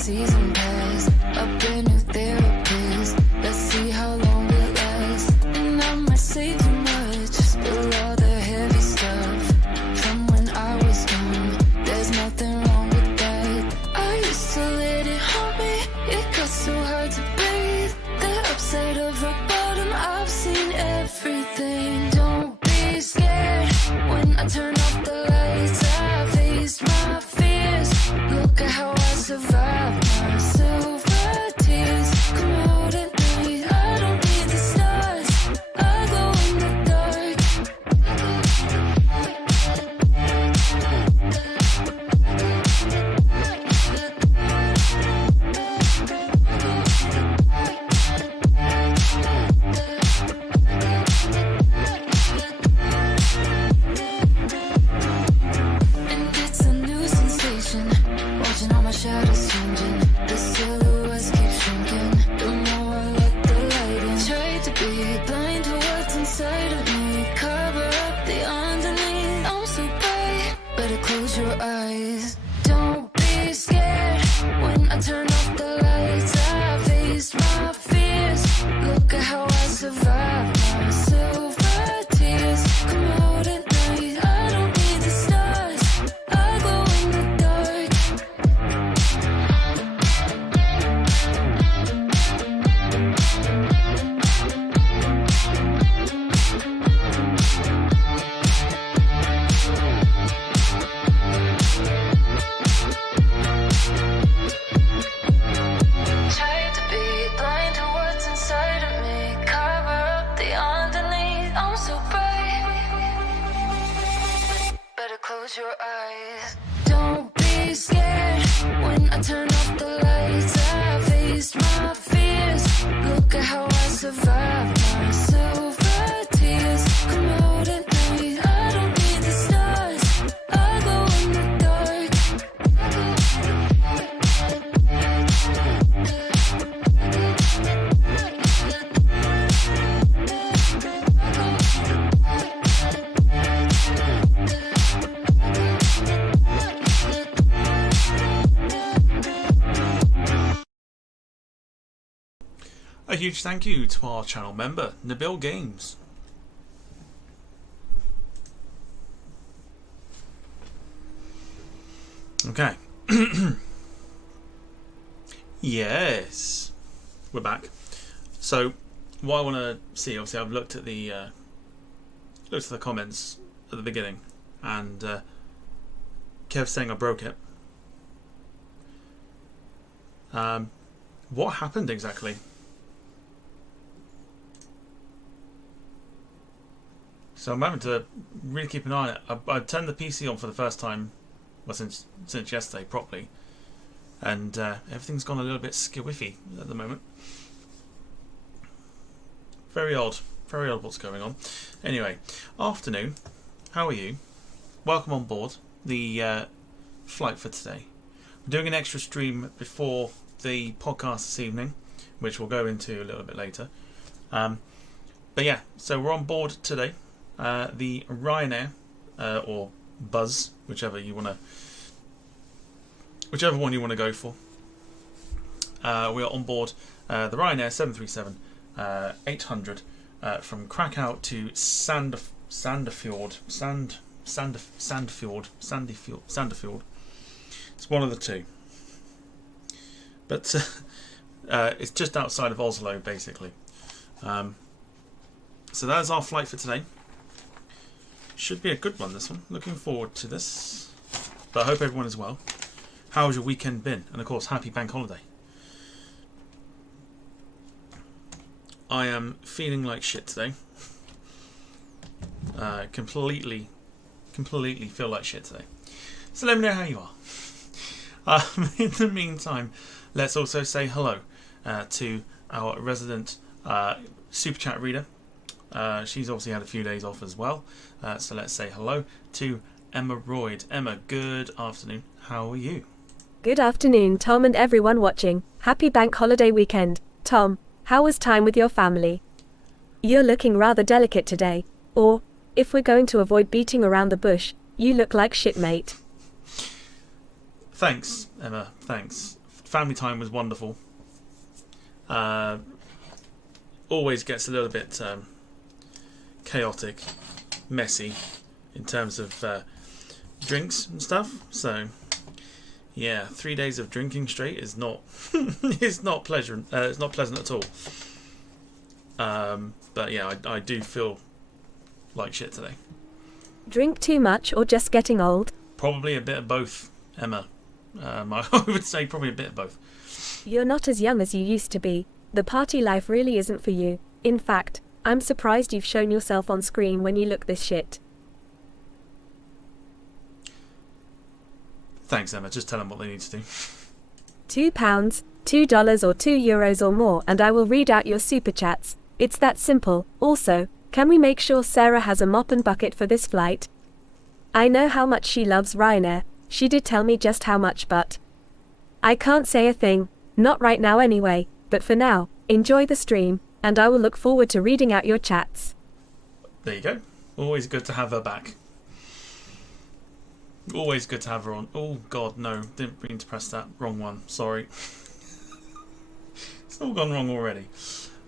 season pass, a brand new therapist. Let's see how long it lasts. And I might say too much, spill all the heavy stuff from when I was young. There's nothing wrong with that. I used to let it haunt me. It got so hard to breathe. The upside of rock bottom, I've seen everything. Don't be scared when I turn off the lights. I faced my fears. Look at how I survived my silver tears. Come out at night, I don't need the stars. I go in the dark. And it's a new sensation, watching all my shadows changing. The silhouettes keep shrinking, the more I let the light in. Try to be blind to what's inside of me, cover up the underneath. I'm so bright, better close your eyes. Don't be scared when I turn off the lights. I faced my fears. Look at how I survived my silver tears. Come out at night, I don't need the stars. I go in the dark. Try to be blind to what's inside of me, cover up the underneath. I'm so bright, better close your eyes. Don't be scared when I turn off the lights. I faced my fears. Look at how I survived my silver tears. Come out at night, I don't need the stars. I go in the dark. A huge thank you to our channel member, Nabil Games. Okay. Yes. We're back. So, what I want to see, obviously I've looked at the comments at the beginning, and Kev saying I broke it. What happened exactly? So I'm having to really keep an eye on it. I turned the PC on for the first time, well, since yesterday properly, and everything's gone a little bit skiwiffy at the moment. Very odd what's going on. Anyway, afternoon, how are you? Welcome on board the flight for today. We're doing an extra stream before the podcast this evening, which we'll go into a little bit later. But yeah, so we're on board today. The Ryanair or Buzz, whichever one you want to go for. We are on board the Ryanair 737-800 from Krakow to Sandefjord. Sandefjord. It's one of the two, but it's just outside of Oslo, basically. So that's our flight for today. Should be a good one, this one. Looking forward to this. But I hope everyone is well. How has your weekend been? And of course, happy bank holiday. I am feeling like shit today. Completely feel like shit today. So let me know how you are. In the meantime, let's also say hello to our resident Super Chat reader. She's obviously had a few days off as well. So let's say hello to Emma Royd. Emma, good afternoon. How are you? Good afternoon, Tom, and everyone watching. Happy bank holiday weekend. Tom, how was time with your family? You're looking rather delicate today. Or, if we're going to avoid beating around the bush, you look like shit, mate. Thanks, Emma. Thanks family time was wonderful. Always gets a little bit chaotic, messy in terms of drinks and stuff. So yeah, 3 days of drinking straight is not it's not pleasant. It's not pleasant at all. But yeah, I do feel like shit today. Drink too much or just getting old? Probably a bit of both, Emma. I would say probably a bit of both. You're not as young as you used to be. The party life really isn't for you. In fact, I'm surprised you've shown yourself on screen when you look this shit. Thanks, Emma. Just tell them what they need to do. £2, $2 or €2 or more and I will read out your super chats. It's that simple. Also, can we make sure Sarah has a mop and bucket for this flight? I know how much she loves Ryanair. She did tell me just how much, but I can't say a thing. Not right now anyway. But for now, enjoy the stream, and I will look forward to reading out your chats. There you go. Always good to have her back. Always good to have her on. Oh god, no. Didn't mean to press that. Wrong one. Sorry. It's all gone wrong already.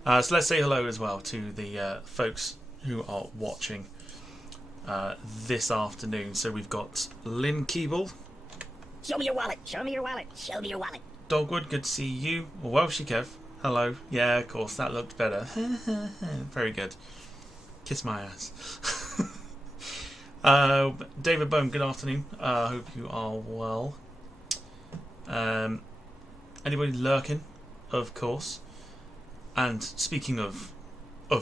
So let's say hello as well to the folks who are watching this afternoon. So we've got Lynn Keeble. Show me your wallet. Show me your wallet. Show me your wallet. Dogwood, good to see you. Welshie Kev, hello. Yeah, of course, that looked better. Very good. Kiss my ass. David Boehm, good afternoon. Hope you are well. Anybody lurking? Of course. And speaking of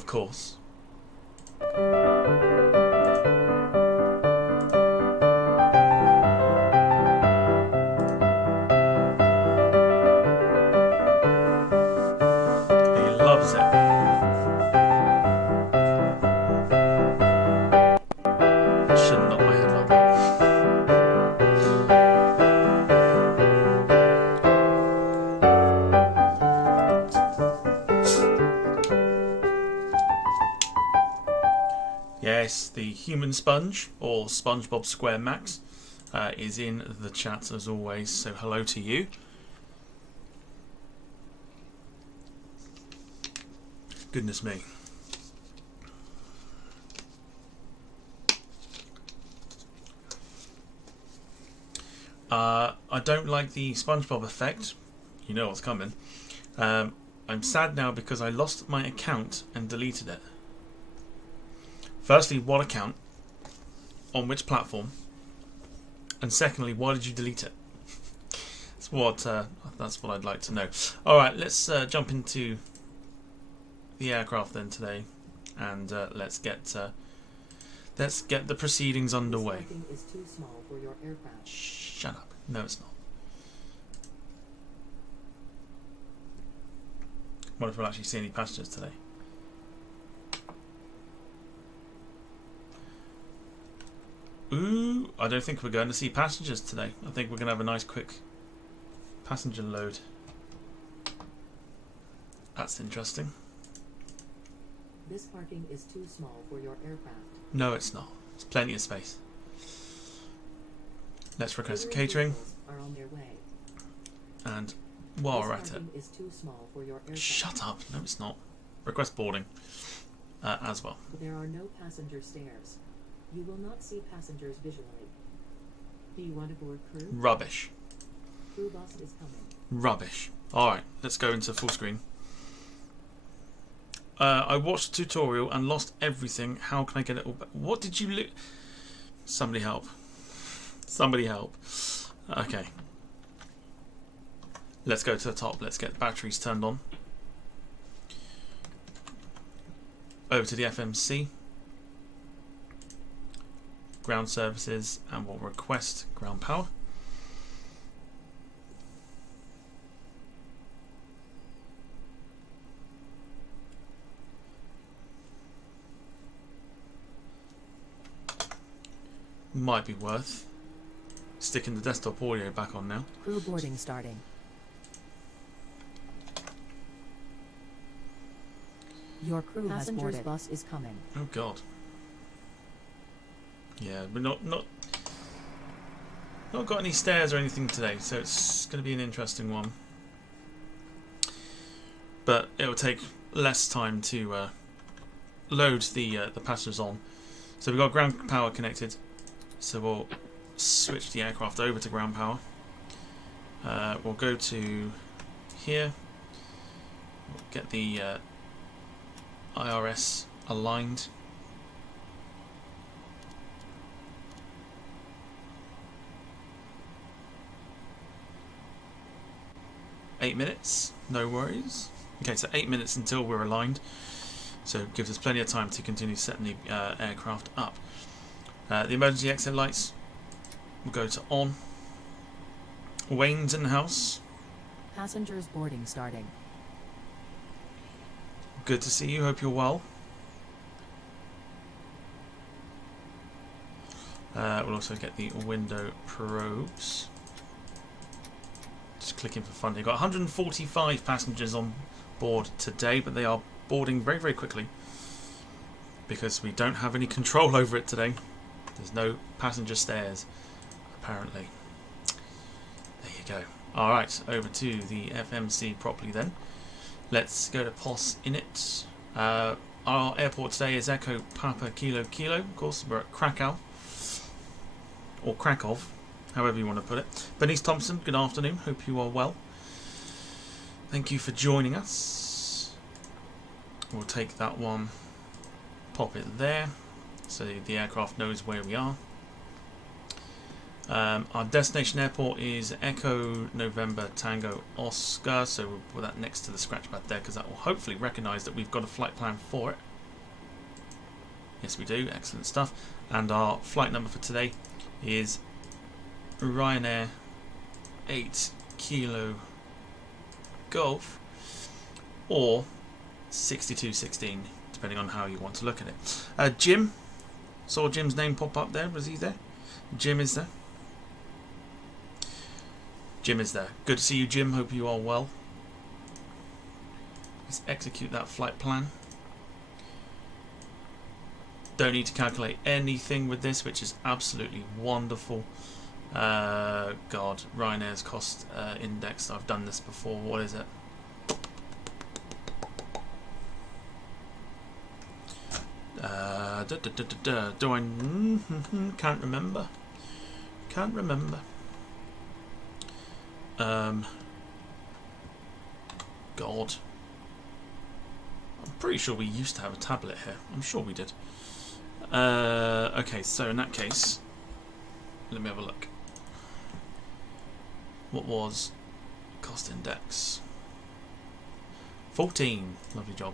course. The human sponge, or SpongeBob SquareMax, is in the chat as always, so hello to you. Goodness me. I don't like the SpongeBob effect. You know what's coming. I'm sad now because I lost my account and deleted it. Firstly, what account? On which platform? And secondly, why did you delete it? That's what I'd like to know. All right, let's jump into the aircraft then today, and let's get the proceedings underway. Is too small for your aircraft. Shut up. No, it's not. What if we'll actually see any passengers today? Ooh, I don't think we're going to see passengers today. I think we're going to have a nice quick passenger load. That's interesting. This parking is too small for your aircraft. No, it's not. There's plenty of space. Let's request catering. Are on their way. And while we're at it, is too small for your aircraft. Shut up. No, it's not. Request boarding as well. There are no passenger stairs. You will not see passengers visually. Do you want to board crew? Rubbish. Crew bus is coming. Rubbish. Alright, let's go into full screen. I watched the tutorial and lost everything. How can I get it all back? What did you lose? Somebody help. Somebody help. Okay. Let's go to the top. Let's get the batteries turned on. Over to the FMC. Ground services, and we'll request ground power. Might be worth sticking the desktop audio back on now. Crew boarding starting. Your crew has boarded. Bus is coming. Oh god. Yeah, we're not got any stairs or anything today, so it's going to be an interesting one. but it will take less time to load the passengers on. So we've got ground power connected, so we'll switch the aircraft over to ground power. We'll go to here, we'll get the IRS aligned. Eight minutes, no worries. Okay, so 8 minutes until we're aligned, so it gives us plenty of time to continue setting the aircraft up. The emergency exit lights will go to on. Wayne's in the house. Passengers boarding starting. Good to see you, hope you're well. We'll also get the window probes. Just clicking for fun. You've got 145 passengers on board today, but they are boarding very, very quickly because we don't have any control over it today. There's no passenger stairs, apparently. There you go. Alright, over to the FMC properly then. Let's go to POS init. Our airport today is Echo Papa Kilo Kilo. Of course, we're at Krakow. Or Krakow, however you want to put it. Bernice Thompson, good afternoon. Hope you are well. Thank you for joining us. We'll take that one, pop it there, so the aircraft knows where we are. Our destination airport is Echo November Tango Oscar, so we'll put that next to the scratch pad there because that will hopefully recognise that we've got a flight plan for it. Yes, we do. Excellent stuff. And our flight number for today is Ryanair 8 Kilo Golf or 6216, depending on how you want to look at it. Jim, saw Jim's name pop up there. Was he there? Jim is there. Jim is there. Good to see you, Jim. Hope you are well. Let's execute that flight plan. Don't need to calculate anything with this, which is absolutely wonderful. God, Ryanair's cost index. I've done this before. What is it? Do I? Can't remember. Can't remember. God. I'm pretty sure we used to have a tablet here. I'm sure we did. Okay, so in that case, let me have a look. What was cost index? 14. Lovely job.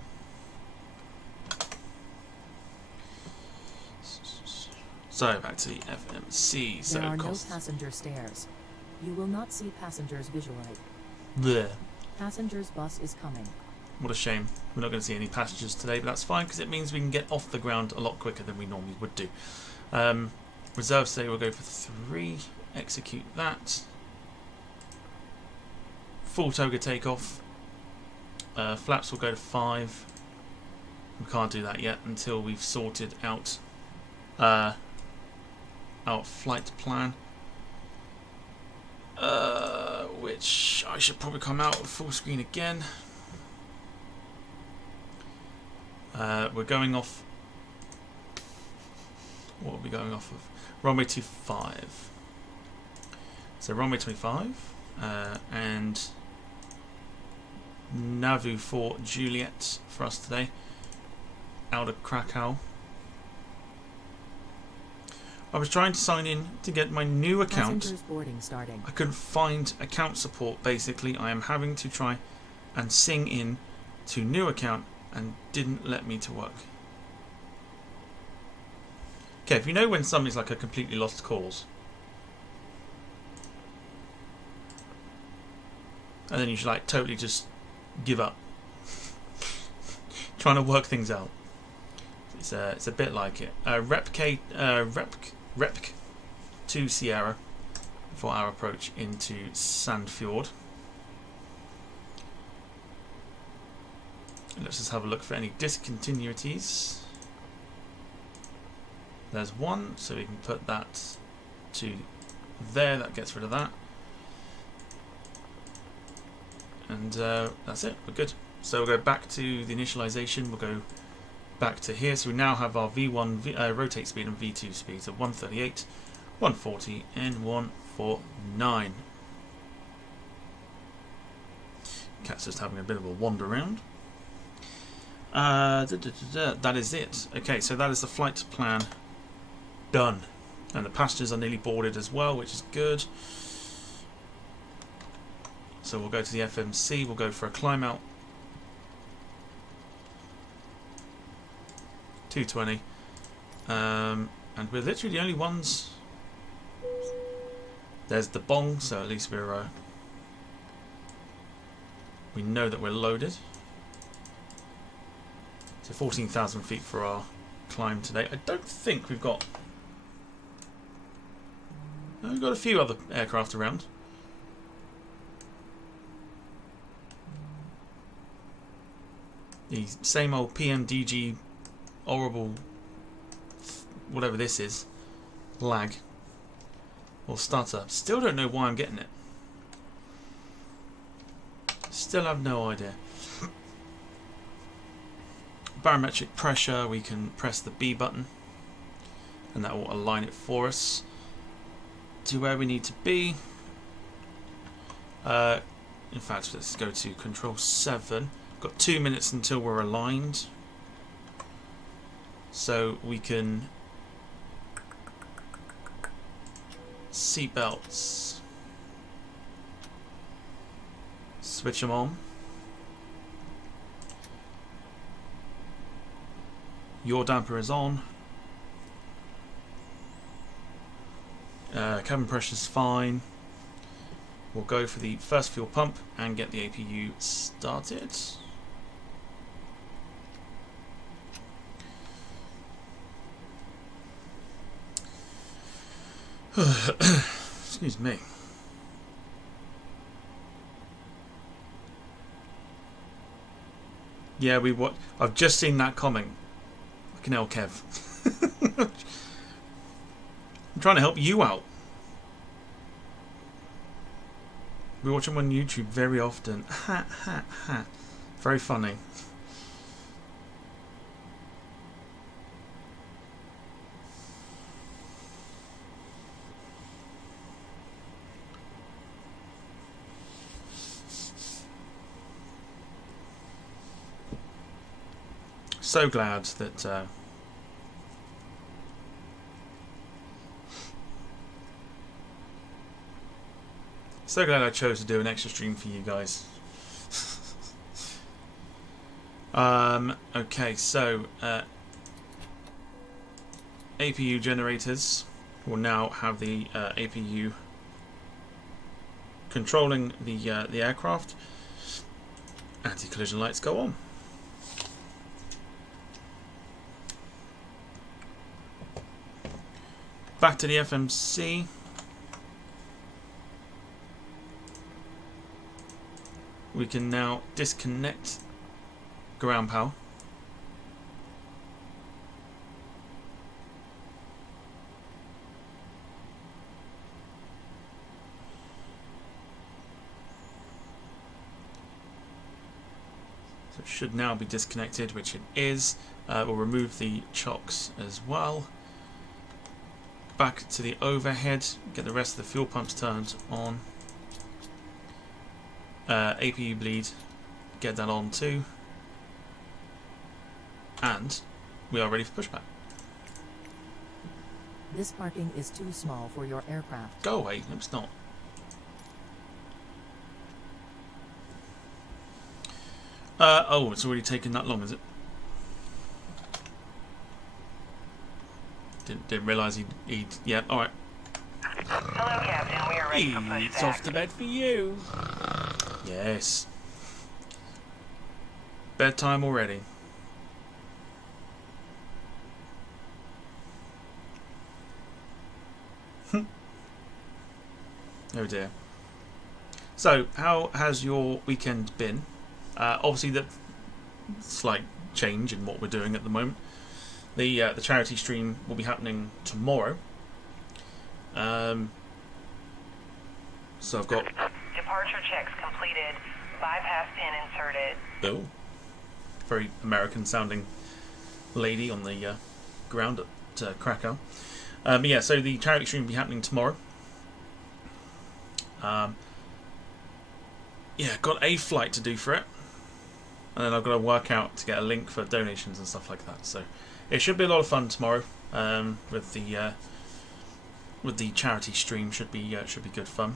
So back to the FMC. So There are no cost. passenger stairs. You will not see passengers visually. Bleh. Passengers bus is coming. What a shame. We're not going to see any passengers today, but that's fine because it means we can get off the ground a lot quicker than we normally would do. Reserves today we'll go for 3. Execute that. Full toga takeoff. Flaps will go to 5. We can't do that yet until we've sorted out our flight plan. Which I should probably come out with full screen again. We're going off. What are we going off of? Runway 25. So runway 25 and Navu for Juliet for us today. Out of Krakow. I was trying to sign in to get my new account. Passengers boarding starting. I couldn't find account support. Basically, I am having to try and sing in to new account and didn't let me to work. Okay, if you know when something's like a completely lost cause, and then you should like totally just give up trying to work things out. It's a bit like it. Rep 2 Sierra for our approach into Sandefjord. Let's just have a look for any discontinuities. There's one, so we can put that to there. That gets rid of that. And that's it. We're good. So we'll go back to the initialization. We'll go back to here. So we now have our V1 rotate speed and V2 speed. So 138, 140, and 149. Cat's just having a bit of a wander around. That is it. Okay, so that is the flight plan done. And the passengers are nearly boarded as well, which is good. So we'll go to the FMC. We'll go for a climb out. 220. And we're literally the only ones. There's the bong, so at least we know that we're loaded. So 14,000 feet for our climb today. I don't think we've got a few other aircraft around. The same old PMDG horrible whatever this is lag or stutter. Still don't know why I'm getting it. Still have no idea. Barometric pressure, we can press the B button and that will align it for us to where we need to be. In fact, let's go to control 7. Got 2 minutes until we're aligned, so we can seatbelts, switch them on. Your damper is on. Cabin pressure is fine. We'll go for the first fuel pump and get the APU started. Excuse me. Yeah, I've just seen that comment. Fucking hell, Kev. I'm trying to help you out. We watch them on YouTube very often. Ha ha ha. Very funny. So glad that so glad I chose to do an extra stream for you guys. Okay, so APU generators will now have the APU controlling the aircraft. Anti-collision lights go on. Back to the FMC. We can now disconnect ground power. So it should now be disconnected, which it is. We'll remove the chocks as well. Back to the overhead, get the rest of the fuel pumps turned on. APU bleed, get that on too. And we are ready for pushback. This parking is too small for your aircraft. Go away, no it's not. Oh, it's already taken that long, is it? Didn't realise he'd yeah, alright. Hello, Captain. We are ready for pushback. It's off to bed for you. Yes. Bedtime already. Oh dear. So, how has your weekend been? Obviously, the slight change in what we're doing at the moment. The charity stream will be happening tomorrow. So I've got Departure checks completed. Bypass pin inserted. Oh, very American sounding lady on the ground at Krakow. But yeah, so the charity stream will be happening tomorrow. Yeah, got a flight to do for it, and then I've got to work out to get a link for donations and stuff like that. So it should be a lot of fun tomorrow. With the charity stream, should be good fun.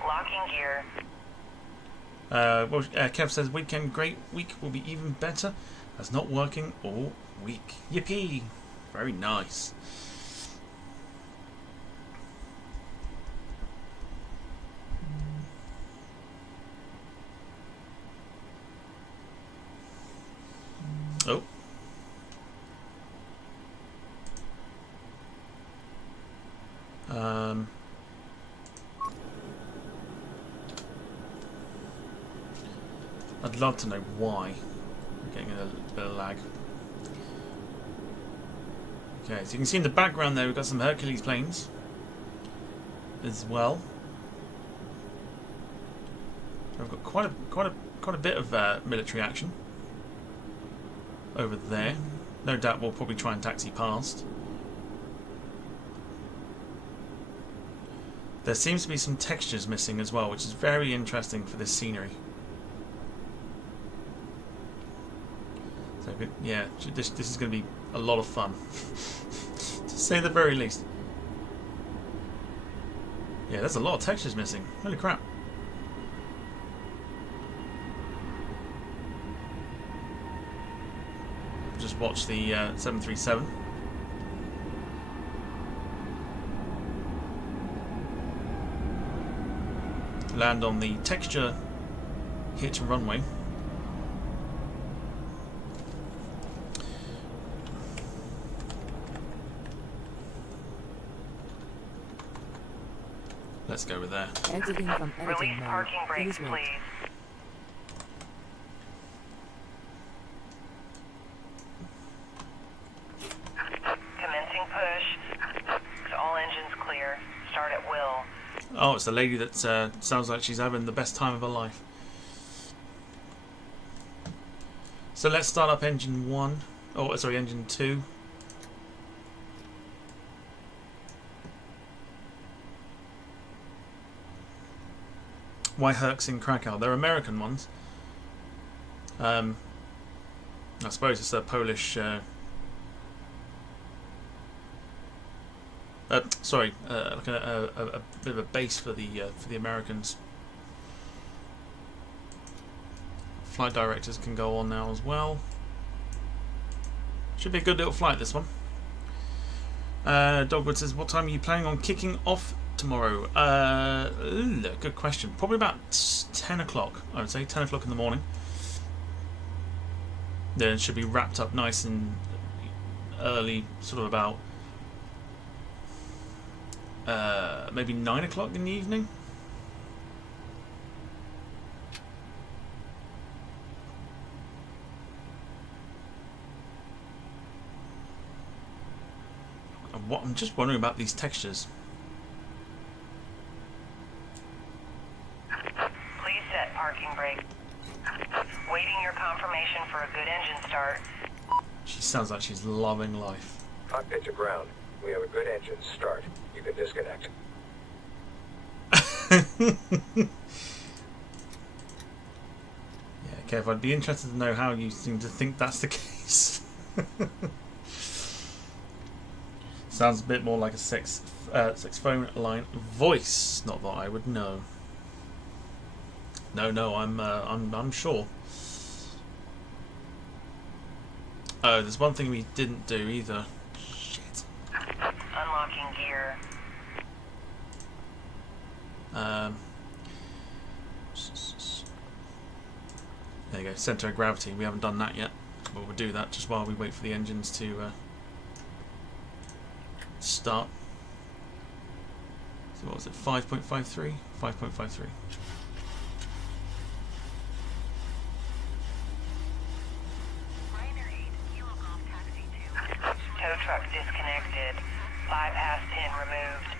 Locking gear. Kev says weekend great, week will be even better. That's not working all week. Yippee! Very nice. Oh. I'd love to know why. I'm getting a bit of lag. Okay, so you can see in the background there we've got some Hercules planes as well. We've got quite a bit of military action over there. No doubt we'll probably try and taxi past. There seems to be some textures missing as well, which is very interesting for this scenery. So yeah, this is going to be a lot of fun, to say the very least. Yeah, there's a lot of textures missing. Holy crap! Just watch the 737. Land on the texture hitch runway. Let's go with that. Exiting from editing Release mode. parking brakes, Please wait. please. Commencing push. All engines clear. Start at will. Oh, it's the lady that sounds like she's having the best time of her life. So let's start up engine 1. Oh, sorry, engine 2. Why Hercs in Krakow? They're American ones. I suppose it's a Polish. Sorry, like a bit of a base for the Americans. Flight directors can go on now as well. Should be a good little flight, this one. Dogwood says, "What time are you planning on kicking off tomorrow?" Good question. Probably about 10 o'clock, I would say. 10 o'clock in the morning. Then it should be wrapped up nice and early, sort of about maybe 9 o'clock in the evening. I'm just wondering about these textures. Please set parking brake. Waiting your confirmation for a good engine start. She sounds like she's loving life. Cockpit to ground. We have a good engine start. You can disconnect. Yeah, Kev, I'd be interested to know how you seem to think that's the case. Sounds a bit more like a six phone line voice. Not that I would know. No, I'm sure. Oh, there's one thing we didn't do either. Shit. Unlocking gear. There you go. Center of gravity. We haven't done that yet, but we'll do that just while we wait for the engines to start. So what was it? 5.53? 5.53. truck disconnected. Bypass pin removed.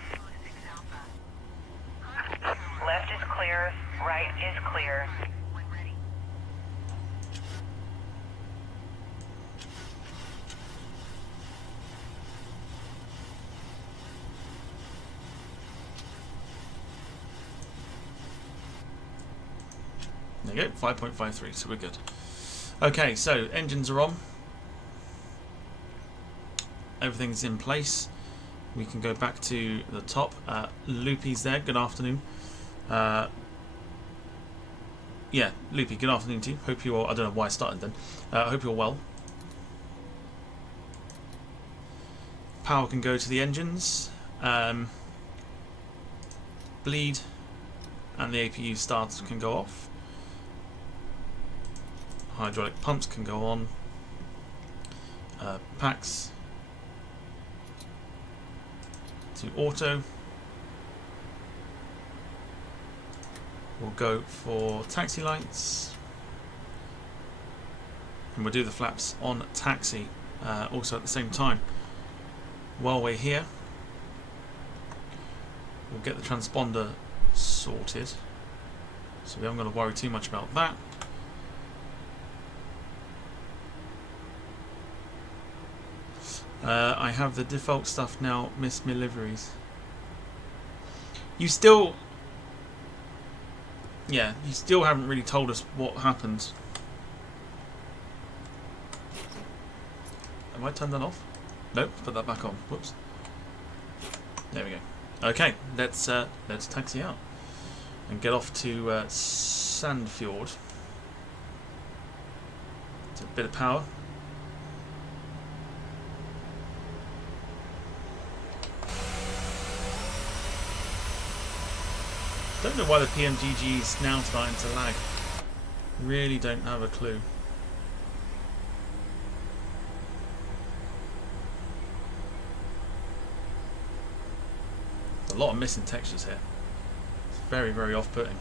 Left is clear, right is clear. There you go, 5.53, so we're good. Okay, so engines are on. Everything's in place. We can go back to the top. Loopy's there, good afternoon. Yeah, Loopy, good afternoon to you. Hope you're, I don't know why I started then. Hope you're well. Power can go to the engines. Bleed and the APU starts can go off. Hydraulic pumps can go on. Packs to auto. We'll go for taxi lights, and we'll do the flaps on taxi also at the same time. While we're here, we'll get the transponder sorted, so we haven't got to worry too much about that. I have the default stuff now, miss my liveries. You still haven't really told us what happened. Have I turned that off? Nope, put that back on. Whoops. There we go. Okay, let's taxi out and get off to Sandefjord. It's a bit of power. Don't know why the PMDG is now starting to lag. Really don't have a clue. There's a lot of missing textures here. It's very, very off-putting.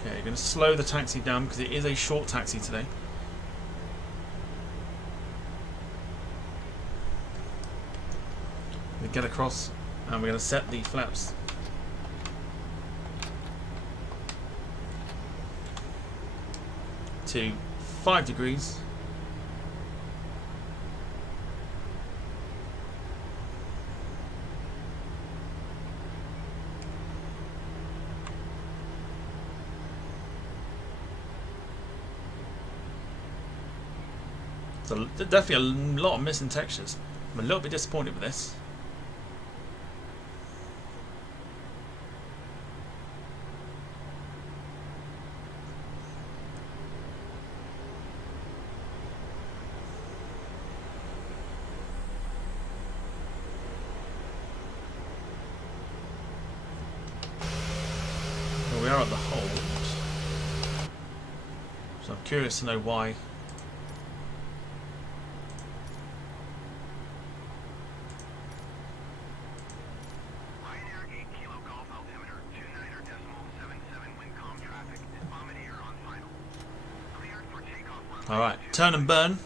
Okay, you're going to slow the taxi down because it is a short taxi today. We get across and we're going to set the flaps to 5 degrees. So definitely a lot of missing textures. I'm a little bit disappointed with this. We are at the hold, so I'm curious to know why. Ryanair 8 Kilo Golf altimeter 29.77 Windcom traffic. Bombardier on final. Cleared for takeoff. All right, turn and burn.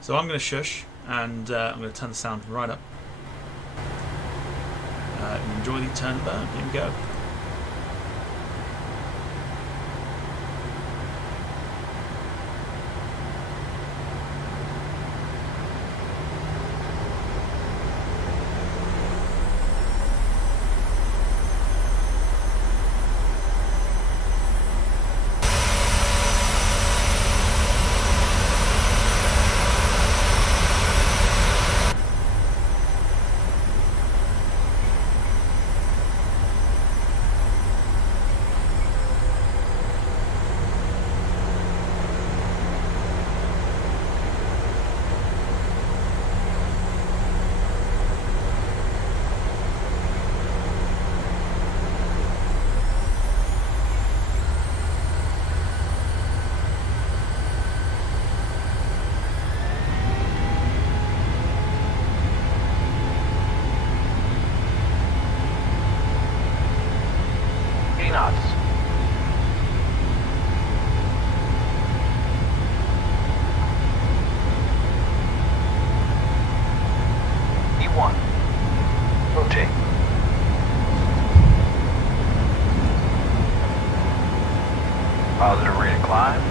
So I'm going to shush and I'm going to turn the sound right up. Enjoy the turn and burn. Here we go. Positive, ready to climb.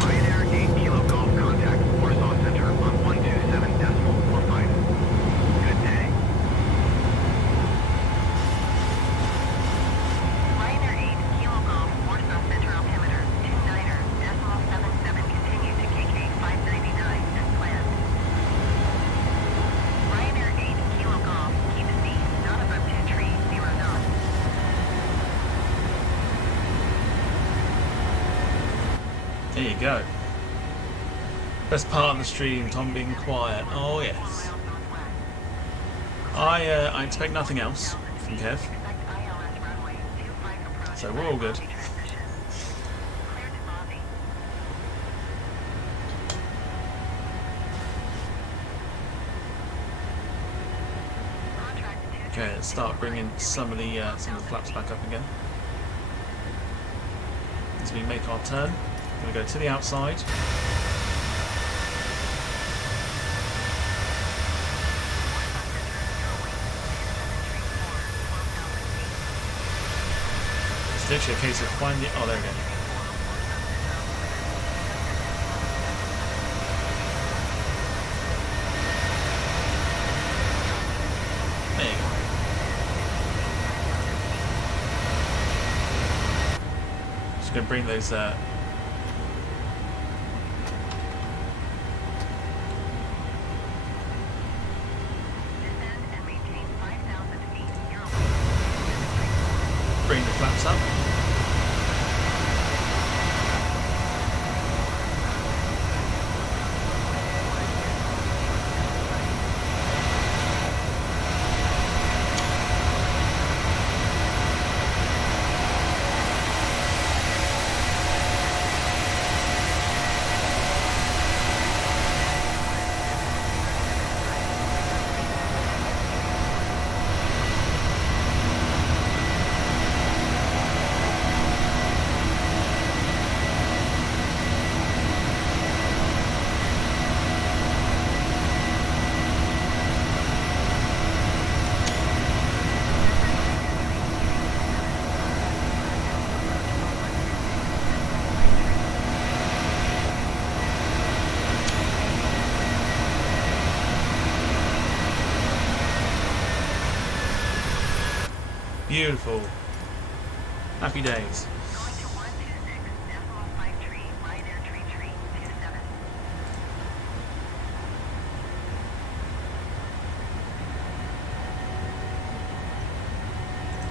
Ryanair 8 Kilo Golf contact Warsaw Center on 127.45. Good day. Ryanair 8 Kilo Golf Warsaw Center altimeter 29.77 continue to KK 599 as planned. Ryanair 8 Kilo Golf keep speed not above 2 trees 0 knots. There you go. Best part of the stream, Tom being quiet. Oh yes. I expect nothing else from Kev, so we're all good. Okay, let's start bringing some of the flaps back up again as we make our turn. We're going to go to the outside. It's literally a case of finding. Oh, there we go. There you go. Just going to bring those. Descend and maintain 5,000 feet. Bring the flaps up. Beautiful. Happy days. Going to 126.53 Ryanair tree 27.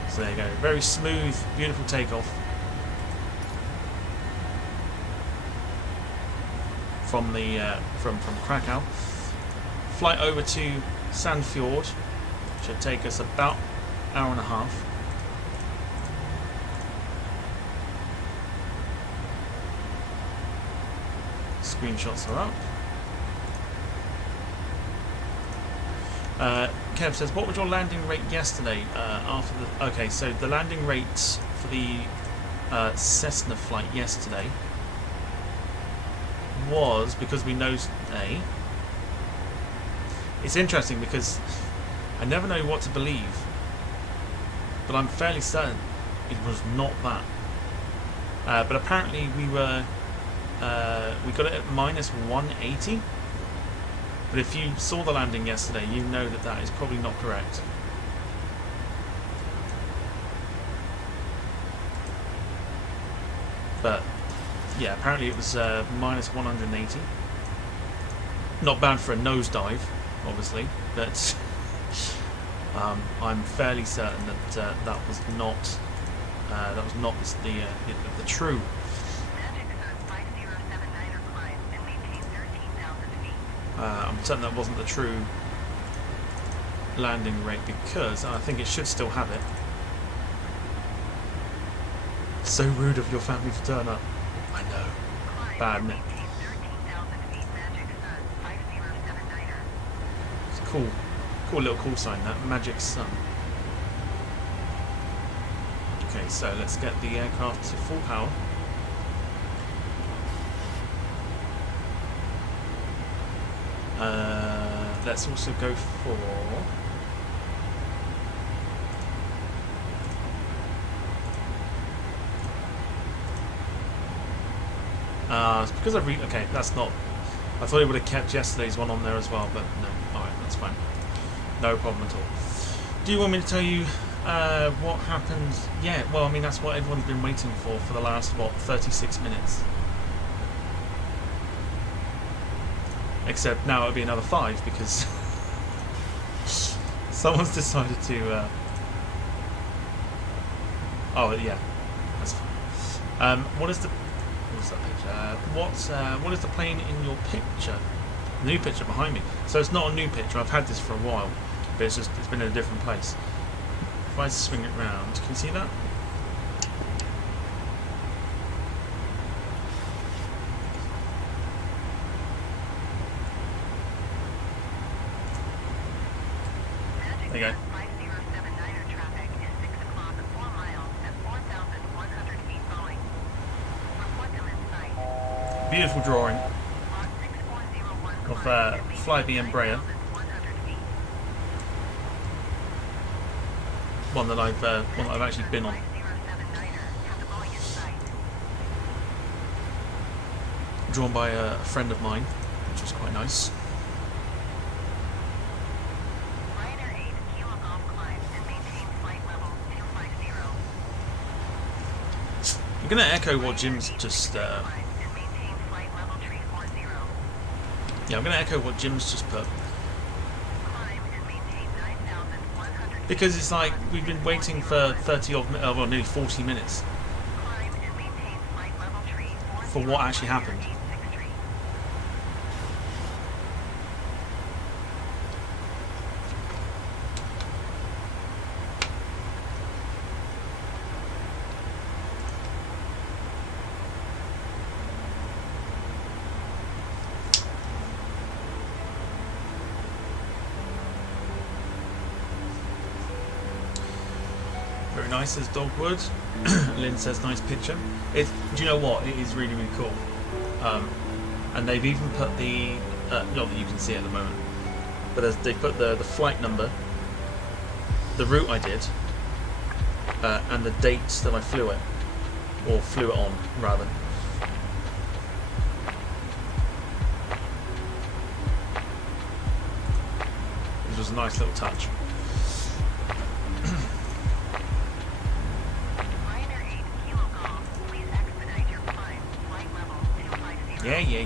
So there you go. Very smooth, beautiful takeoff from the from Krakow. Flight over to Sandefjord should take us about an hour and a half. Screenshots are up. Kev says, what was your landing rate yesterday after the... Okay, so the landing rate for the Cessna flight yesterday was, because we nosed A... It's interesting because I never know what to believe, but I'm fairly certain it was not that. But apparently we were... we got it at minus 180. But if you saw the landing yesterday, you know that that is probably not correct. But yeah, apparently it was minus 180. Not bad for a nosedive, obviously, but I'm fairly certain that that was not the true. I'm certain that wasn't the true landing rate, because I think it should still have it. So rude of your family to turn up. I know. Bad, isn't it? It's cool. Cool little call sign, that. Magic Sun. Okay, so let's get the aircraft to full power. Let's also go for... it's because I okay, that's not... I thought he would have kept yesterday's one on there as well, but no. Alright, that's fine. No problem at all. Do you want me to tell you what happened? Yeah, well, I mean, that's what everyone's been waiting for the last, what, 36 minutes. Except now it'll be another 5 because someone's decided to... Oh, yeah, that's fine. What's that picture? What is the plane in your picture? New picture behind me. So it's not a new picture. I've had this for a while, but it's been in a different place. If I swing it round, can you see that? There you go. Beautiful drawing of Flybe Embraer. One that I've actually been on. Drawn by a friend of mine, which was quite nice. Ryanair 8 Kilo Golf climb and maintain flight level 250. I'm going to echo what Jim's just... Yeah, I'm going to echo what Jim's just put. Because it's like we've been waiting for 30 odd, well, nearly 40 minutes for what actually happened. Very nice, says Dogwood. Lynn says nice picture. Do you know what? It is really, really cool. And they've even put the not that you can see at the moment, but as they put the flight number, the route I did, and the dates that I flew it, or flew it on rather. Which was a nice little touch. Yeah.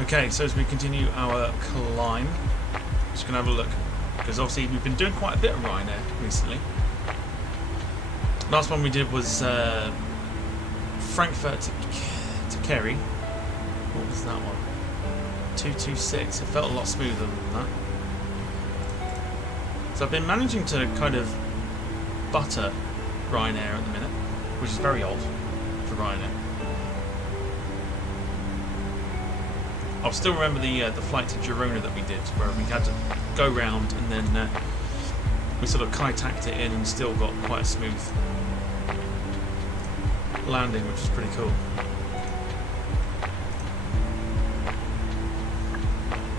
Okay, so as we continue our climb, just gonna have a look, because obviously we've been doing quite a bit of Ryanair recently. Last one we did was Frankfurt to Kerry. What was that one? 226. It felt a lot smoother than that. So I've been managing to kind of butter Ryanair at the minute, which is very odd for Ryanair. I'll still remember the flight to Girona that we did, where we had to go round and then we sort of kite-tacked it in and still got quite a smooth landing, which is pretty cool.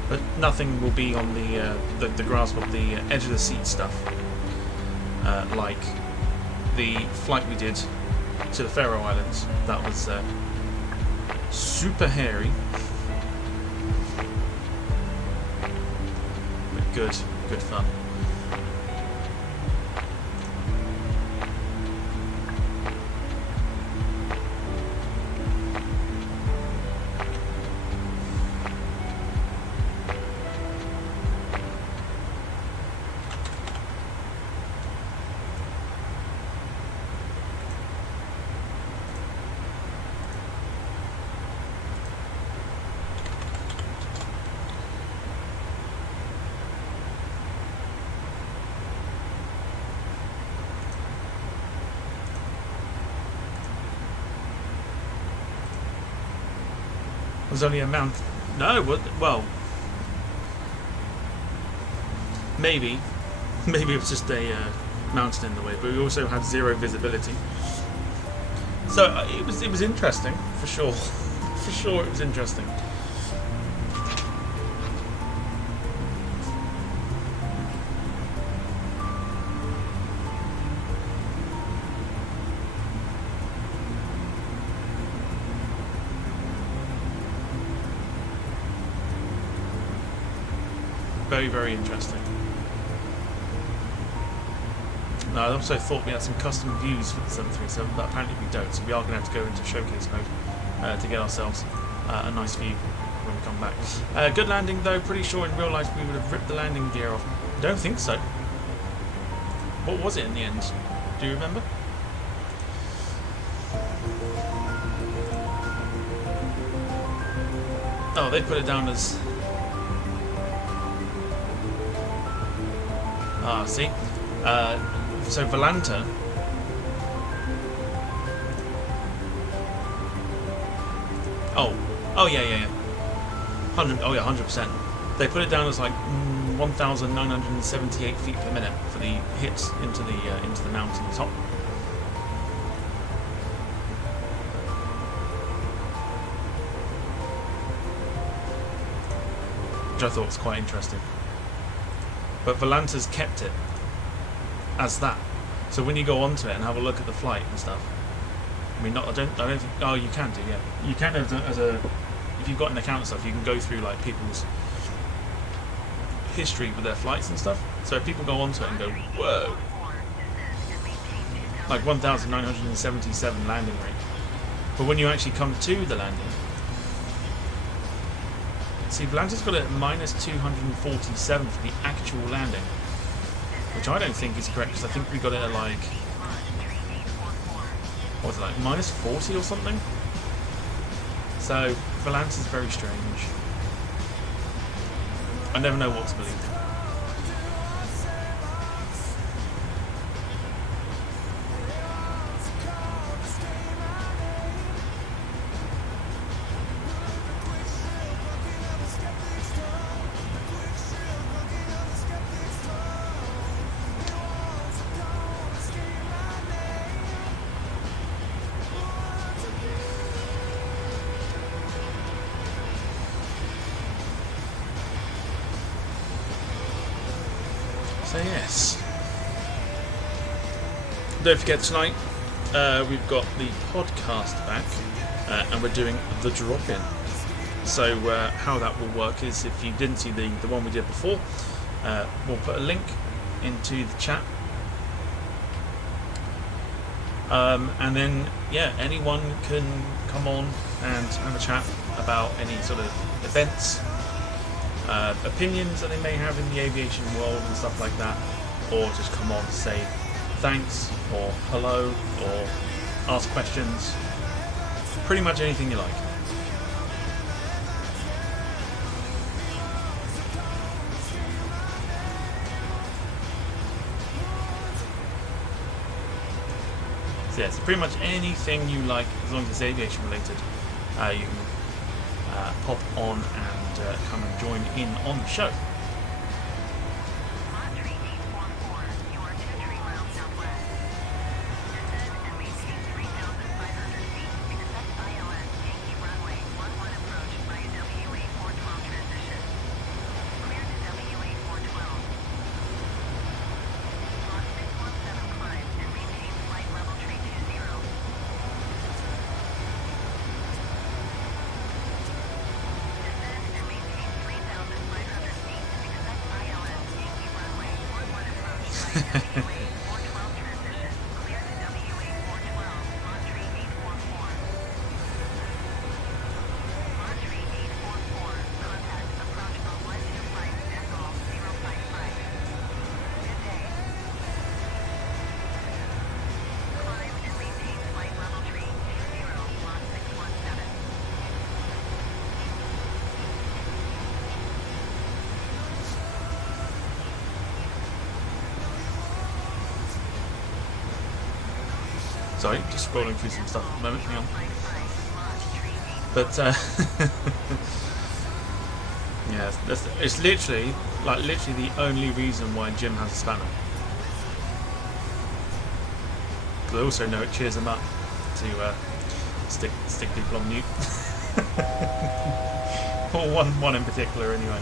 But nothing will be on the grasp of the edge of the seat stuff, like the flight we did to the Faroe Islands. That was super hairy, but good fun. There's only a month. No, well, maybe it was just a mountain in the way, but we also had zero visibility. So it was interesting for sure. For sure, it was interesting. Very, very interesting. Now, I also thought we had some custom views for the 737, but apparently we don't, so we are going to have to go into showcase mode to get ourselves a nice view when we come back. Good landing though, pretty sure in real life we would have ripped the landing gear off. Don't think so. What was it in the end? Do you remember? Oh, they put it down as... see? So Volanta... Oh yeah. 100%. They put it down as like 1,978 feet per minute for the hits into the mountain top. Which I thought was quite interesting. But Volanta's kept it as that. So when you go onto it and have a look at the flight and stuff, I mean, I don't think. Oh, you can do, yeah. You can as a if you've got an account and stuff, you can go through like people's history with their flights and stuff. So if people go onto it and go, whoa, like 1,977 landing rate. But when you actually come to the landing, see, Volanta's got it at minus 247 for the actual landing, which I don't think is correct because I think we got it at like, what was it, like minus 40 or something? So Volanta's very strange. I never know what to believe. So yes, don't forget tonight we've got the podcast back and we're doing the drop-in. So how that will work is, if you didn't see the one we did before, we'll put a link into the chat, and then yeah, anyone can come on and have a chat about any sort of events, opinions that they may have in the aviation world and stuff like that, or just come on to say thanks or hello or ask questions, pretty much anything you like. So yes, pretty much anything you like, as long as it's aviation related, you can pop on and come and join in on the show. Sorry, just scrolling through some stuff at the moment. Hang on. But Yeah, it's literally the only reason why Jim has a spanner. Because I also know it cheers them up to stick people on mute. Or one in particular, anyway.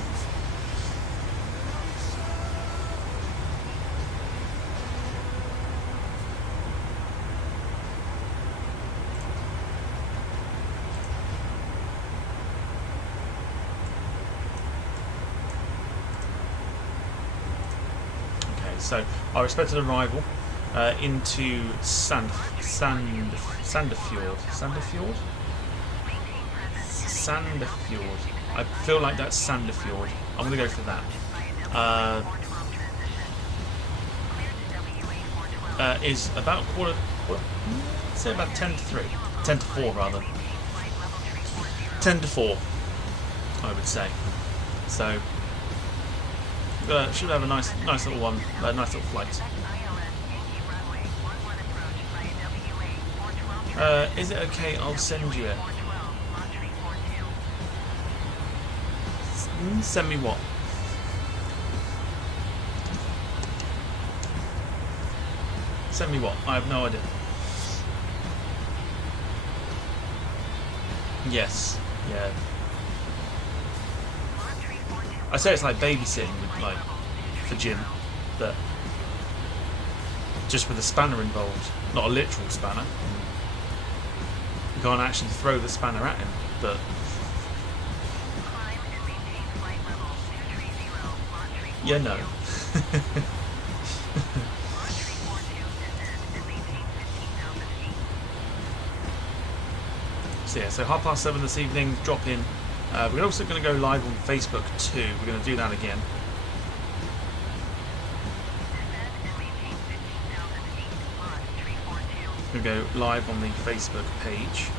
So our expected arrival into Sandefjord. I feel like that's Sandefjord. I'm gonna go for that. Is about say about 10 to 3, 10 to 4 rather. 10 to 4, I would say. So. Should have a nice little one, nice little flight. Is it okay? I'll send you it. Send me what? Send me what? I have no idea. Yes. Yeah. I say it's like babysitting, like for Jim, but just with a spanner involved, not a literal spanner. You can't actually throw the spanner at him, but yeah, no. So yeah, so 7:30 this evening, drop in. We're also going to go live on Facebook too. We're going to do that again. We're going to go live on the Facebook page.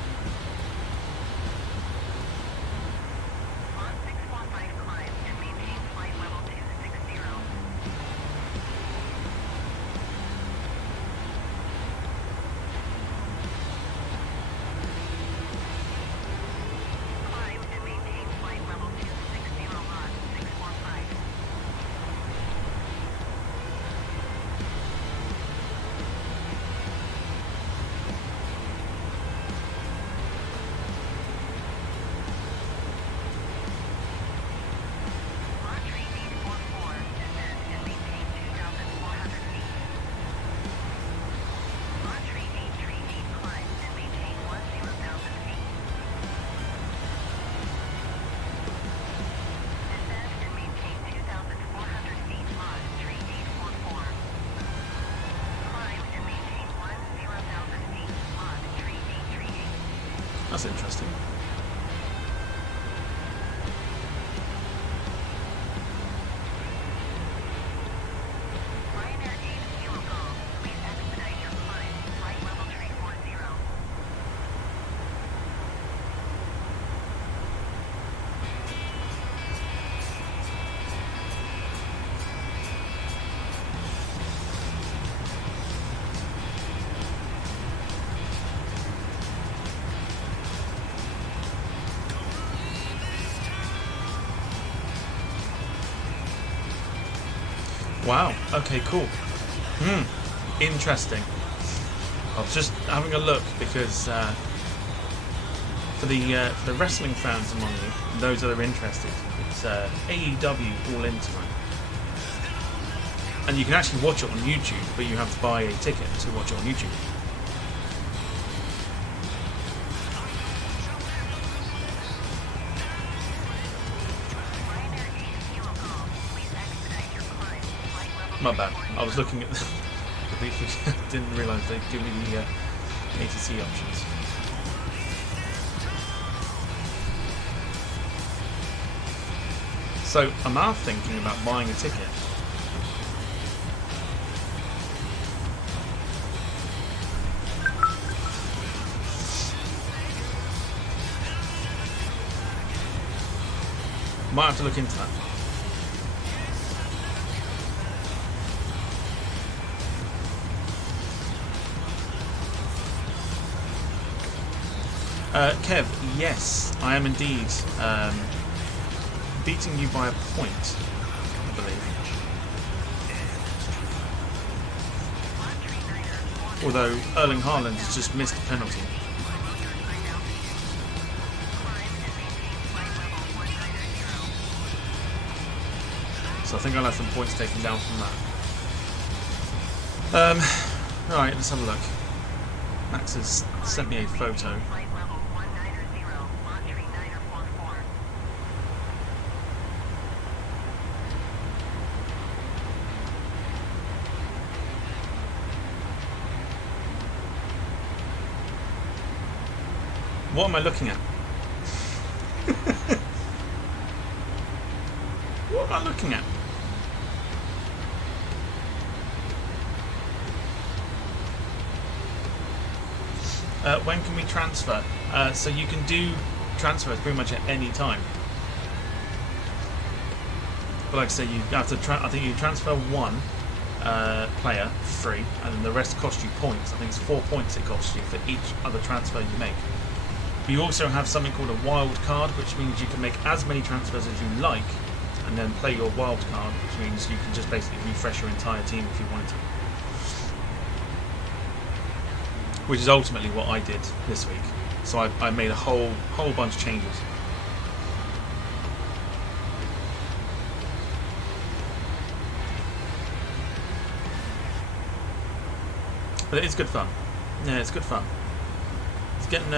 That's interesting. Ryanair 8 Kilo Golf, please expedite your climb, flight level 340. Wow. Okay. Cool. Interesting. I was just having a look because for the wrestling fans among you, those that are interested, it's AEW All In tonight, and you can actually watch it on YouTube, but you have to buy a ticket to watch it on YouTube. My bad. I was looking at the didn't realise they'd give me the ATC options. So I'm now thinking about buying a ticket. Might have to look into that. Kev, yes, I am indeed beating you by a point, I believe. Although Erling Haaland has just missed a penalty. So I think I'll have some points taken down from that. Right, let's have a look. Max has sent me a photo. What am I looking at? What am I looking at? When can we transfer? So you can do transfers pretty much at any time. But like I say, you have to. I think you transfer one player for free, and then the rest cost you points. I think it's 4 points it costs you for each other transfer you make. You also have something called a wild card, which means you can make as many transfers as you like, and then play your wild card, which means you can just basically refresh your entire team if you wanted to. Which is ultimately what I did this week. So I made a whole bunch of changes. But it is good fun. Yeah, it's good fun. It's getting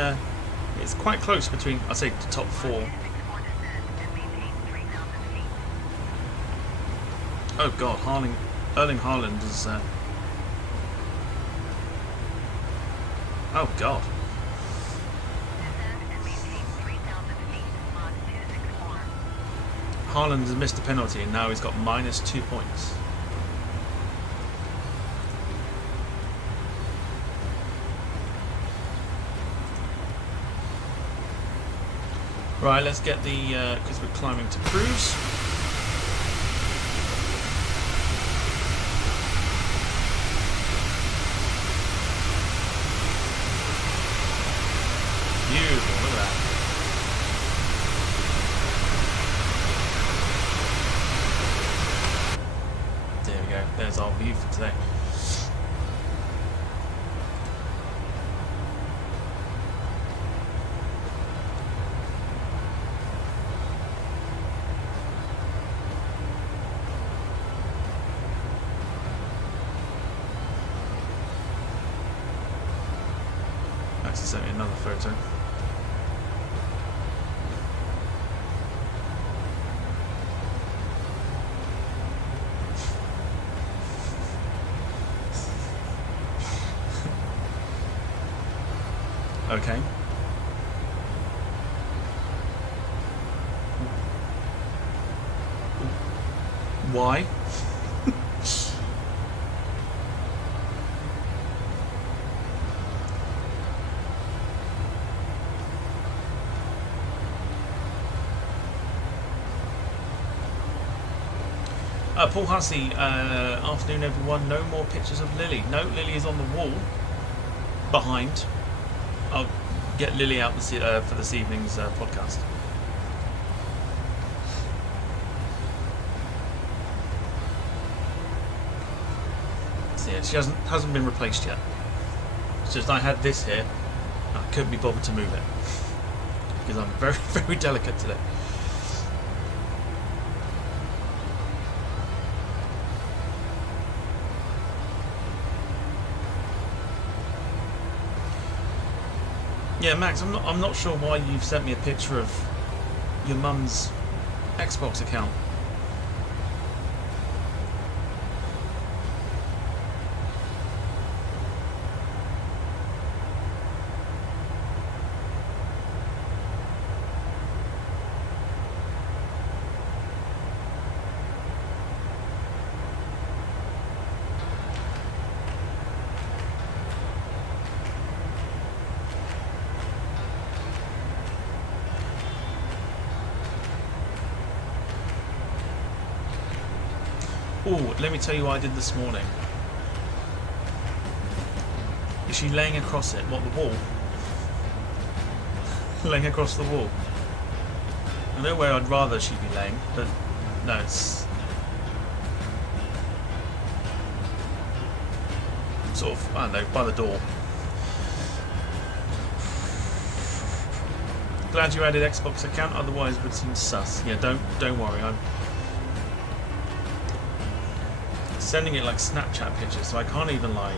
it's quite close between, I'd say, the top 4. Oh God, Erling Haaland is. Oh God. Haaland has missed a penalty and now he's got -2 points. Right, let's get the, because we're climbing to cruise. Beautiful, look at that. There we go, there's our view for today. Sent me another photo. Okay. Why? Paul Hussey, afternoon everyone. No more pictures of Lily. No, Lily is on the wall behind. I'll get Lily out for this evening's podcast. So yeah, she hasn't been replaced yet. It's just I had this here. I couldn't be bothered to move it because I'm very, very delicate today. Yeah, Max, I'm not sure why you've sent me a picture of your mum's Xbox account. Oh, let me tell you what I did this morning. Is she laying across it? What, the wall? Laying across the wall. I know where I'd rather she'd be laying, but no, it's sort of, I don't know, by the door. Glad you added Xbox account, otherwise it would seem sus. Yeah, don't worry, I'm sending it like Snapchat pictures, so I can't even like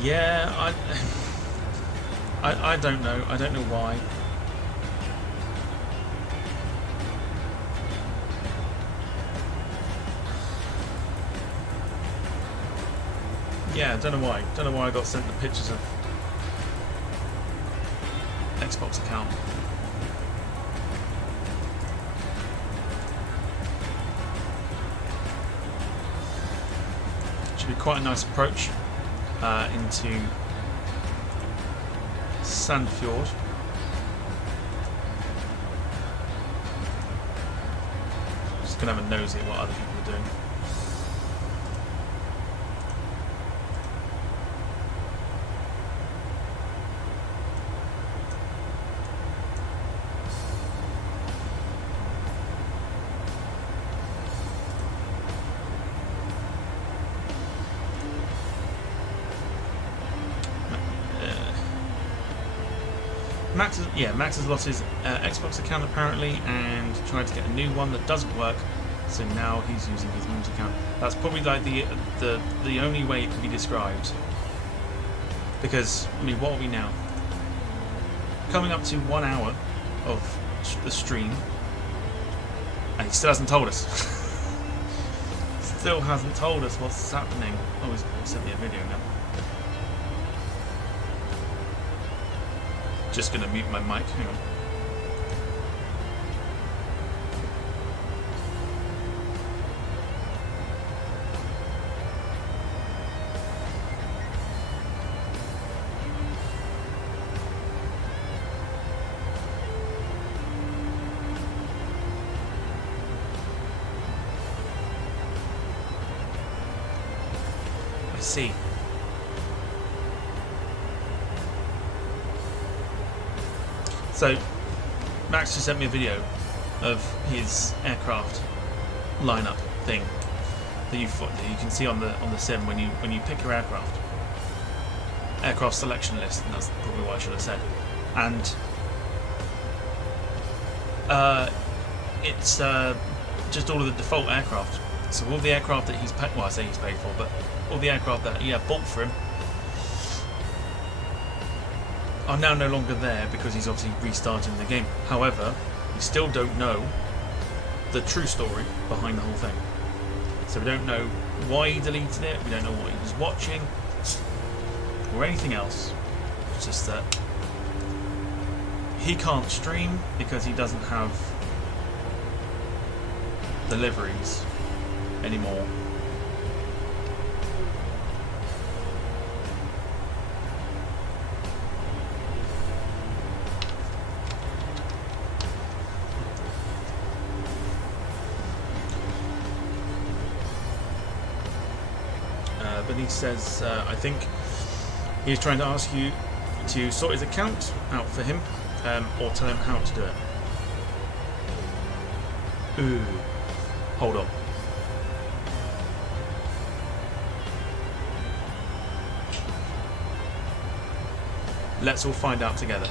yeah, I don't know. I don't know why. Yeah, I don't know why. Don't know why I got sent the pictures of Xbox account. Should be quite a nice approach into Sandefjord. Just gonna have a nosy at what other people are doing. Max has lost his Xbox account apparently and tried to get a new one that doesn't work, so now he's using his mum's account. That's probably like the only way it can be described. Because, I mean, what are we now? Coming up to 1 hour of the stream, and he still hasn't told us. Still hasn't told us what's happening. Oh, he's sent me a video now. Just gonna mute my mic, hang on. I see. So, Max just sent me a video of his aircraft lineup thing that you can see on the sim when you pick your aircraft selection list, and that's probably what I should have said. And it's just all of the default aircraft. So all the aircraft that he's paid, well, I say he's paid for, but all the aircraft that he had bought for him are now no longer there because he's obviously restarting the game. However, we still don't know the true story behind the whole thing. So we don't know why he deleted it, we don't know what he was watching, or anything else. It's just that he can't stream because he doesn't have the liveries anymore. But he says, I think he's trying to ask you to sort his account out for him, or tell him how to do it. Ooh, hold on. Let's all find out together.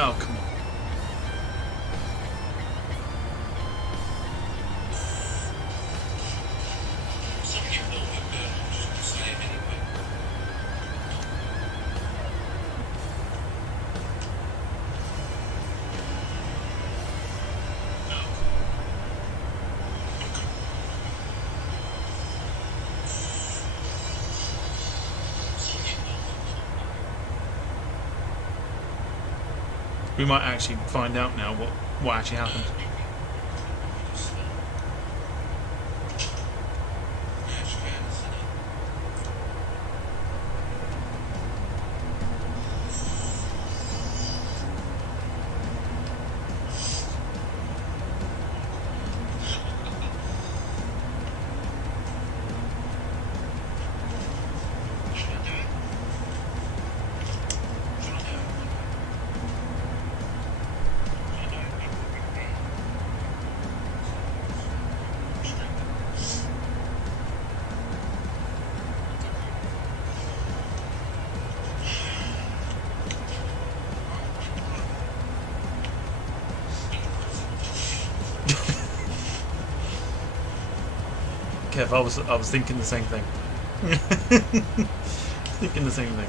Oh, come on. We might actually find out now what actually happened. Kev, I was thinking the same thing. Thinking the same thing.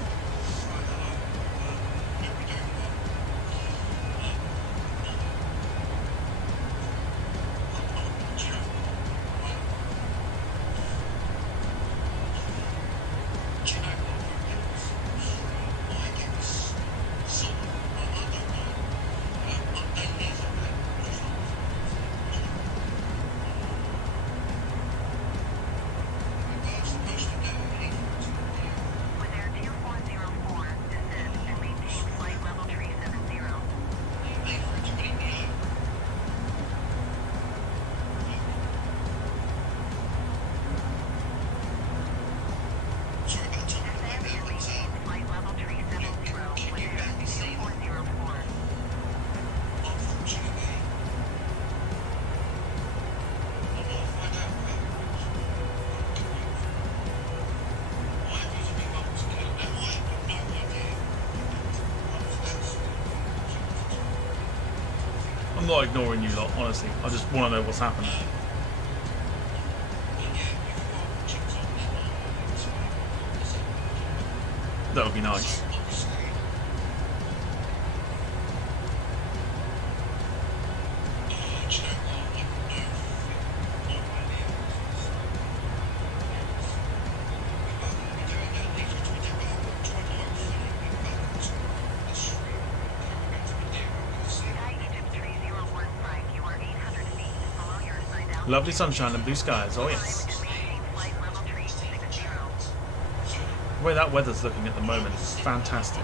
I'm not ignoring you lot, honestly. I just want to know what's happened. That would be nice. Lovely sunshine and blue skies, oh yes. The way that weather's looking at the moment is fantastic.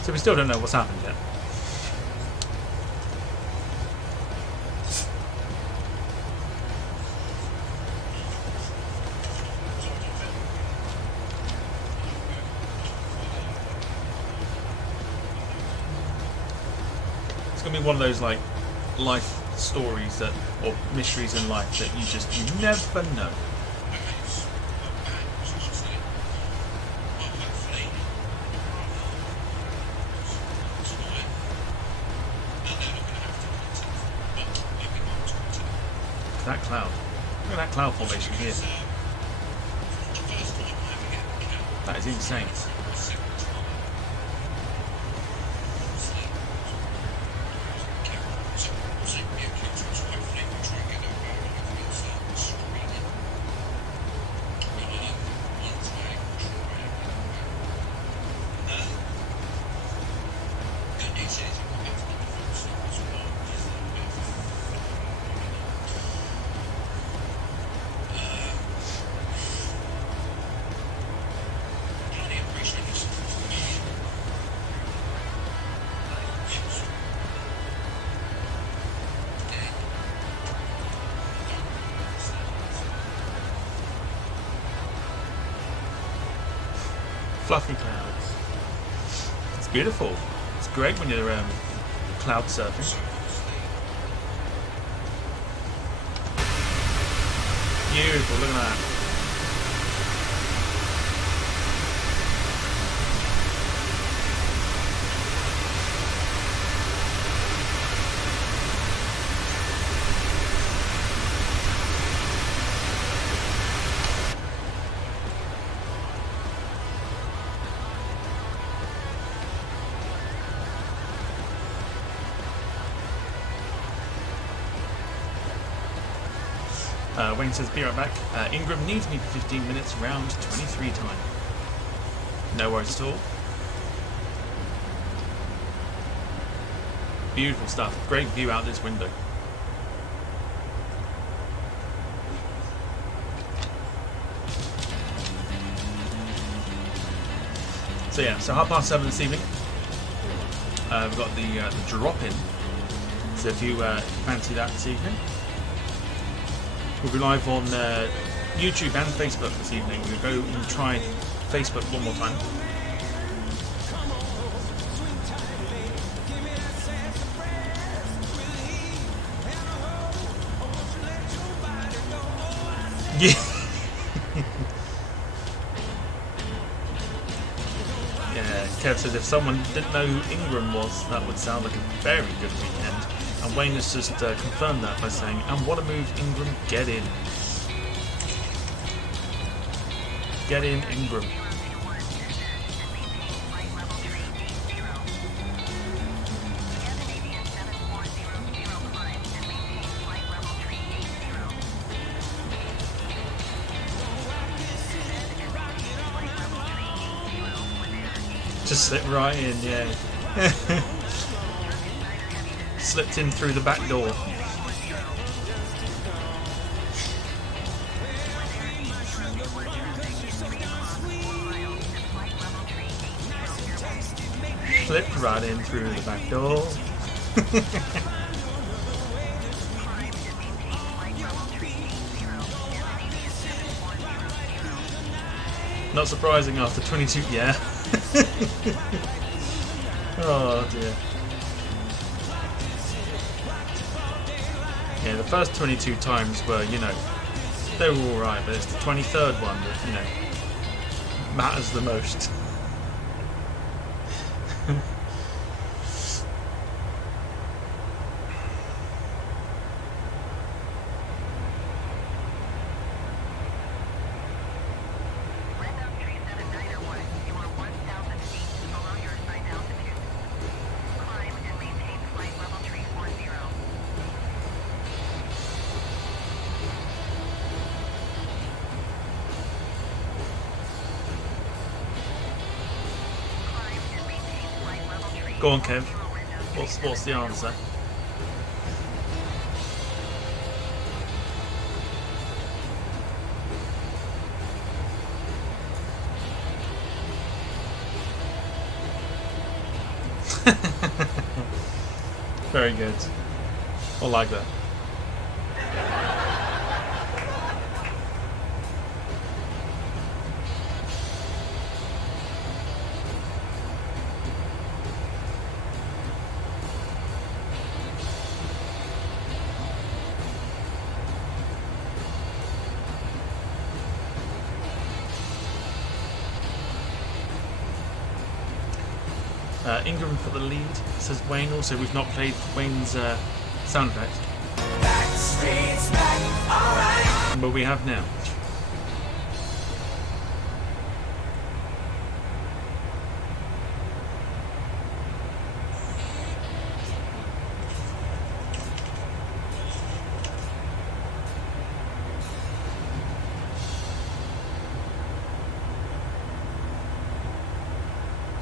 So we still don't know what's happened yet. It's gonna be one of those like life stories that, or mysteries in life that you never know. That cloud. Look at that cloud formation here. That is insane. Fluffy clouds. It's beautiful. It's great when you're cloud surfing. Beautiful, look at that. Wayne says, be right back. Ingram needs me for 15 minutes, round 23 time. No worries at all. Beautiful stuff. Great view out this window. So yeah, so 7:30 this evening. We've got the drop-in. So if you fancy that this evening. We'll be live on YouTube and Facebook this evening. We'll go and try Facebook one more time. Yeah. Yeah, Kev says if someone didn't know who Ingram was, that would sound like a very good weekend. And Wayne has just confirmed that by saying, and what a move, Ingram, get in. Get in, Ingram. Just slip right in, yeah. Slipped in through the back door. Slipped right in through the back door. Not surprising after 22, yeah. Oh dear. Yeah, the first 22 times were, you know, they were alright, but it's the 23rd one that, you know, matters the most. Go on, Kev. What's the answer? Very good. I like that. Ingram for the lead, says Wayne. Also, we've not played Wayne's sound effect. But we have now.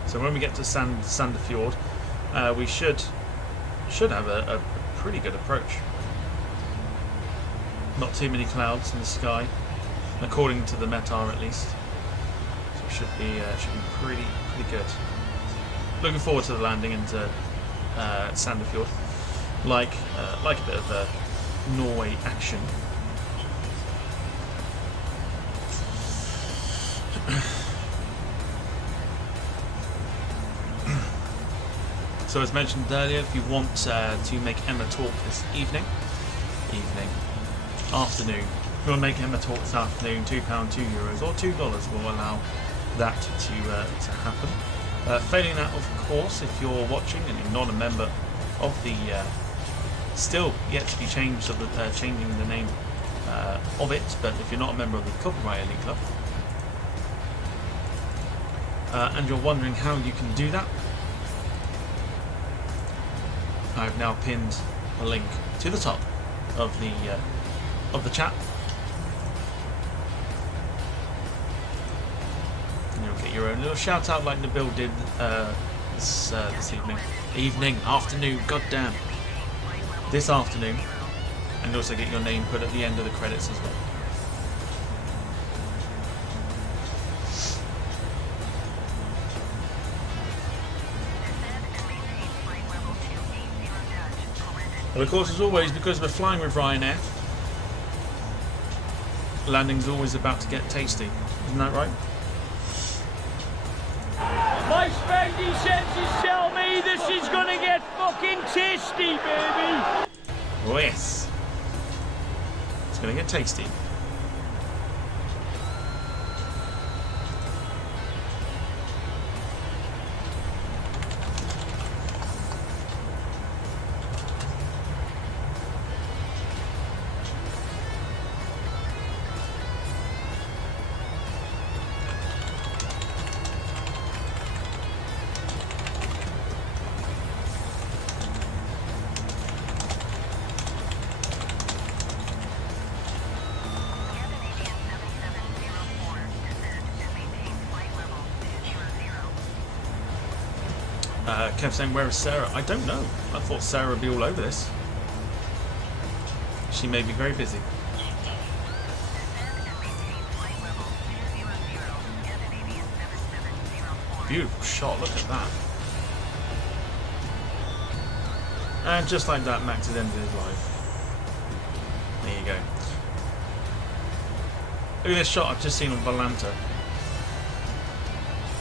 So when we get to Sandefjord, we should have a pretty good approach. Not too many clouds in the sky, according to the METAR at least. So it should be pretty good. Looking forward to the landing into Sandefjord. Like a bit of a Norway action. So as mentioned earlier, if you want to make Emma talk this afternoon, if you want to make Emma talk this afternoon, £2, €2 or $2 will allow that to happen. Failing that, of course, if you're watching and you're not a member of the still yet to be changed of the changing the name of it, but if you're not a member of the Copyright Elite Club and you're wondering how you can do that, I've now pinned a link to the top of the chat, and you'll get your own little shout out like Nabil did this afternoon, goddamn, this afternoon, and you also get your name put at the end of the credits as well. Well, of course, as always, because we're flying with Ryanair, landing's always about to get tasty. Isn't that right? My spidey senses tell me this is gonna get fucking tasty, baby! Oh yes. It's gonna get tasty. Kev saying, where is Sarah? I don't know. I thought Sarah would be all over this. She may be very busy. Beautiful shot, look at that. And just like that, Max has ended his life. There you go. Look at this shot I've just seen on Volanta.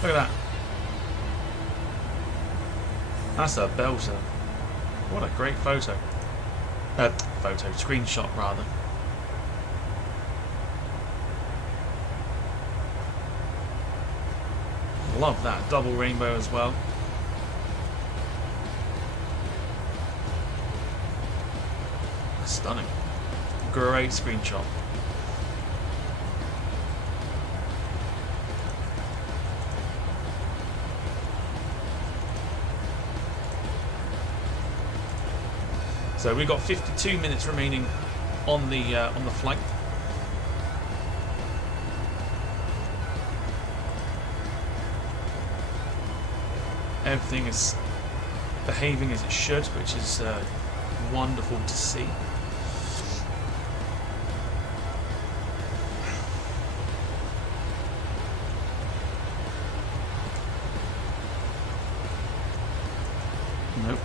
Look at that. That's a belter. What a great photo. Screenshot rather. Love that. Double rainbow as well. Stunning. Great screenshot. So we've got 52 minutes remaining on the flight. Everything is behaving as it should, which is wonderful to see. Nope.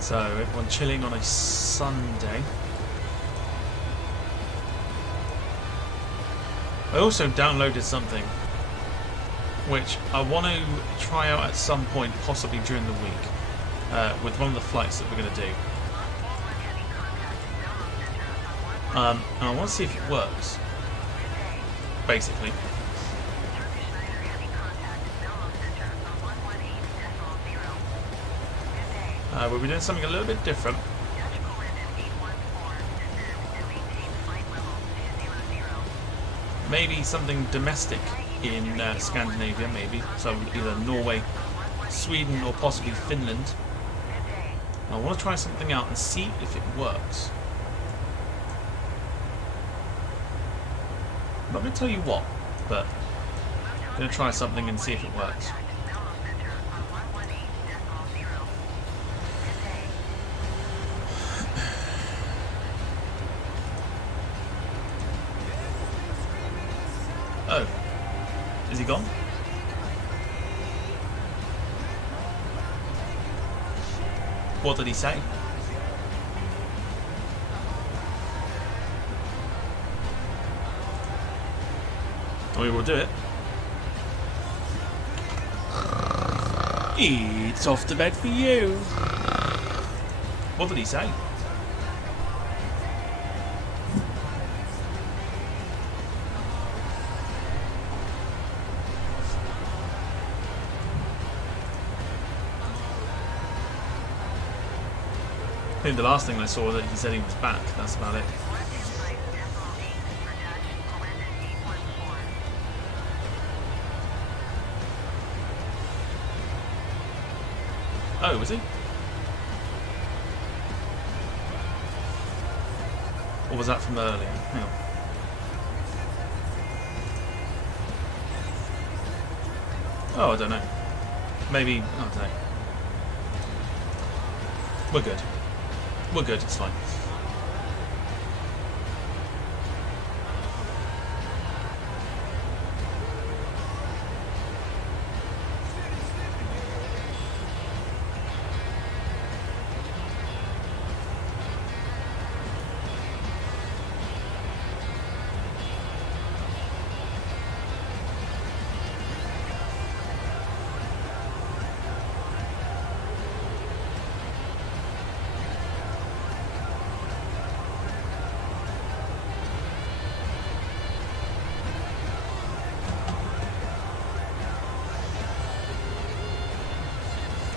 So everyone chilling on a Sunday. I also downloaded something which I want to try out at some point, possibly during the week, with one of the flights that we're going to do. And I want to see if it works, basically. We'll be doing something a little bit different. Maybe something domestic in Scandinavia, maybe. So either Norway, Sweden, or possibly Finland. I want to try something out and see if it works. I'm not going to tell you what, but I'm going to try something and see if it works. Oh, is he gone? What did he say? We will do it. It's off to bed for you. What did he say? I think the last thing I saw that he said he was back. That's about it. Oh, was he? Or was that from earlier? Hang on. Oh, I don't know. Maybe, I don't know. We're good. We're good, it's fine.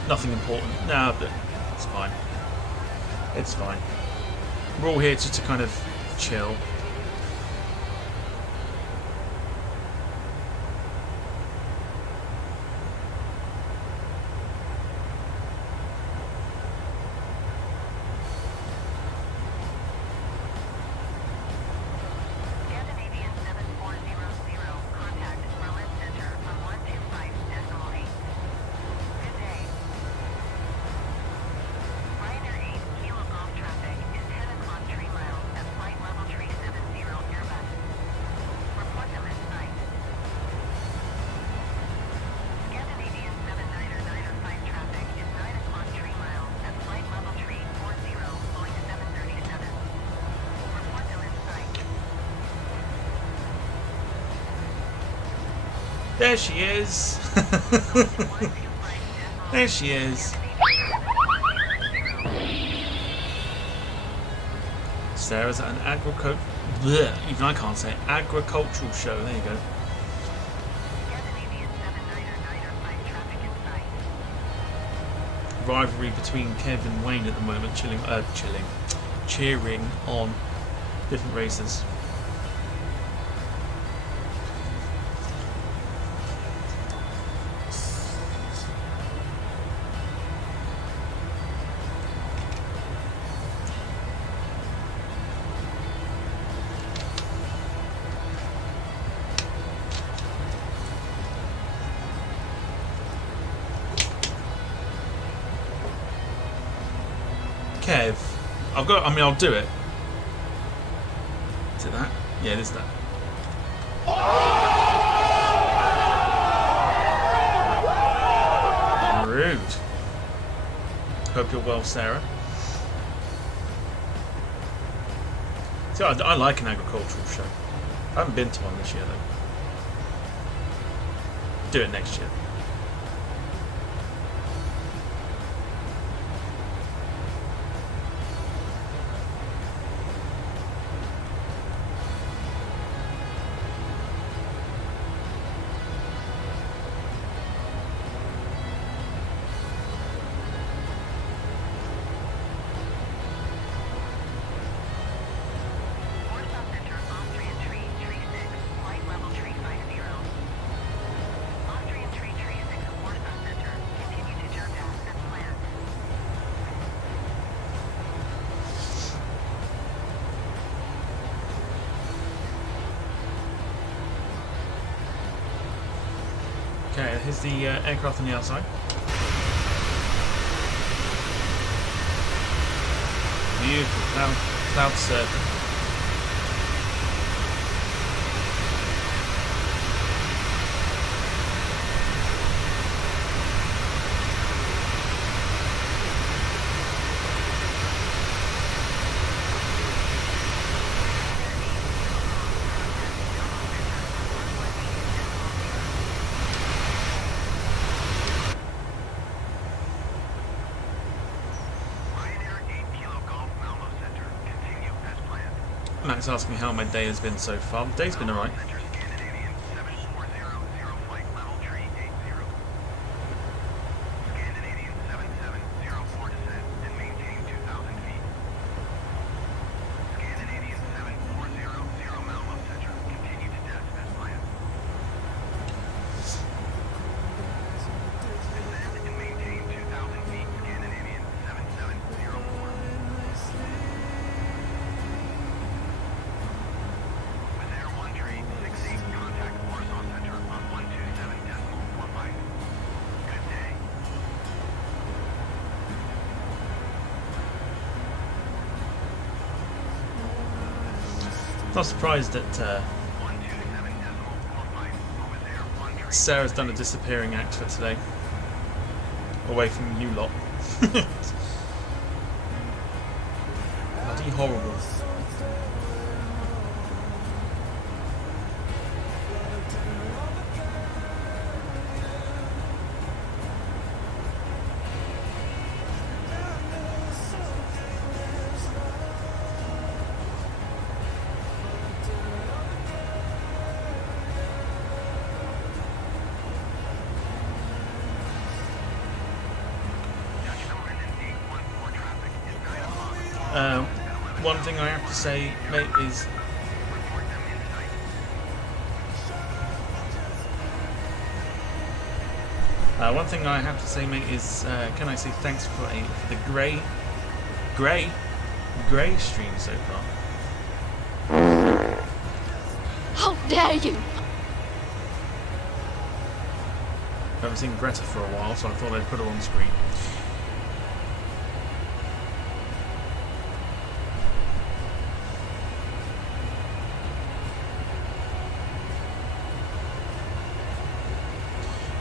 Nothing important. No, but it's fine. It's fine. We're all here just to kind of chill. There she is. There she is. Sarah's at an even I can't say it. Agricultural show. There you go. Rivalry between Kev and Wayne at the moment, cheering on different races. Kev, I'll do it. Is it that? Yeah, it is that. Rude. Hope you're well, Sarah. See, I like an agricultural show. I haven't been to one this year though. Do it next year. Okay, here's the aircraft on the outside. Beautiful cloud surfing. Ryanair 8 Kilo Golf Malmo Center. Continue as planned. Max asked me how my day has been so far. The day's been alright. Center Scandinavian 7400 flight level tree 80. Scandinavian 7704 descent and maintain 2,000 feet. Scandinavian 7400 Malmo Center. Continue to test as planned. Descend and maintain 2,000 feet. Scandinavian 7704. With Air 1 tree 68, contact Warsaw Center on 127.45. Good day. Not surprised that 127.45. With Air 1 tree. Sarah's done a disappearing act for today. Away from you lot. Bloody horrible. One thing I have to say, mate, is can I say thanks for the grey stream so far. How dare you! I haven't seen Greta for a while, so I thought I'd put her on screen.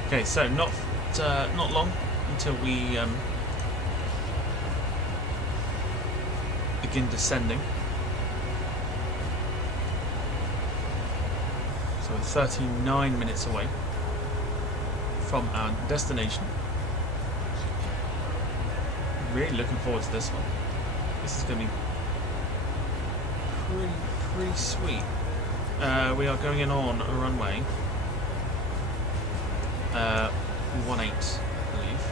Okay, so not long until we begin descending. So we're 39 minutes away from our destination. Really looking forward to this one. This is going to be pretty sweet. We are going in on a runway 18, I believe.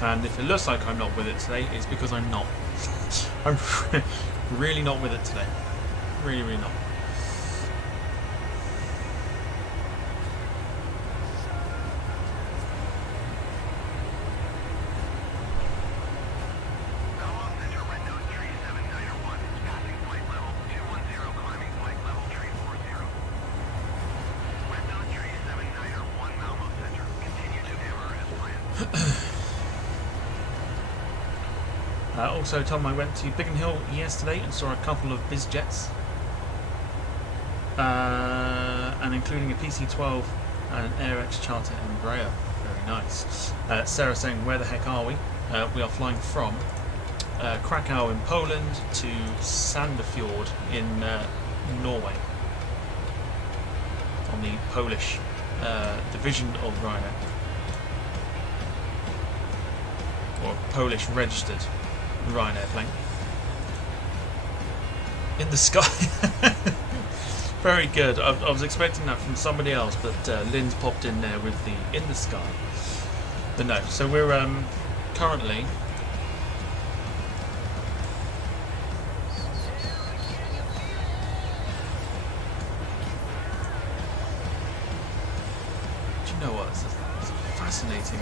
And if it looks like I'm not with it today, it's because I'm not. I'm really not with it today. Really, really not. Also, Tom, I went to Biggin Hill yesterday and saw a couple of biz jets, and including a PC-12 and an AirX charter Embraer. Very Very nice. Sarah saying, where the heck are we? We are flying from Krakow in Poland to Sandefjord in Norway, on the Polish division of Ryanair, or Polish registered Ryanair plane. In the sky. Very good. I was expecting that from somebody else, but Lynn's popped in there with the in the sky. But no, so we're currently do you know what? It's fascinating.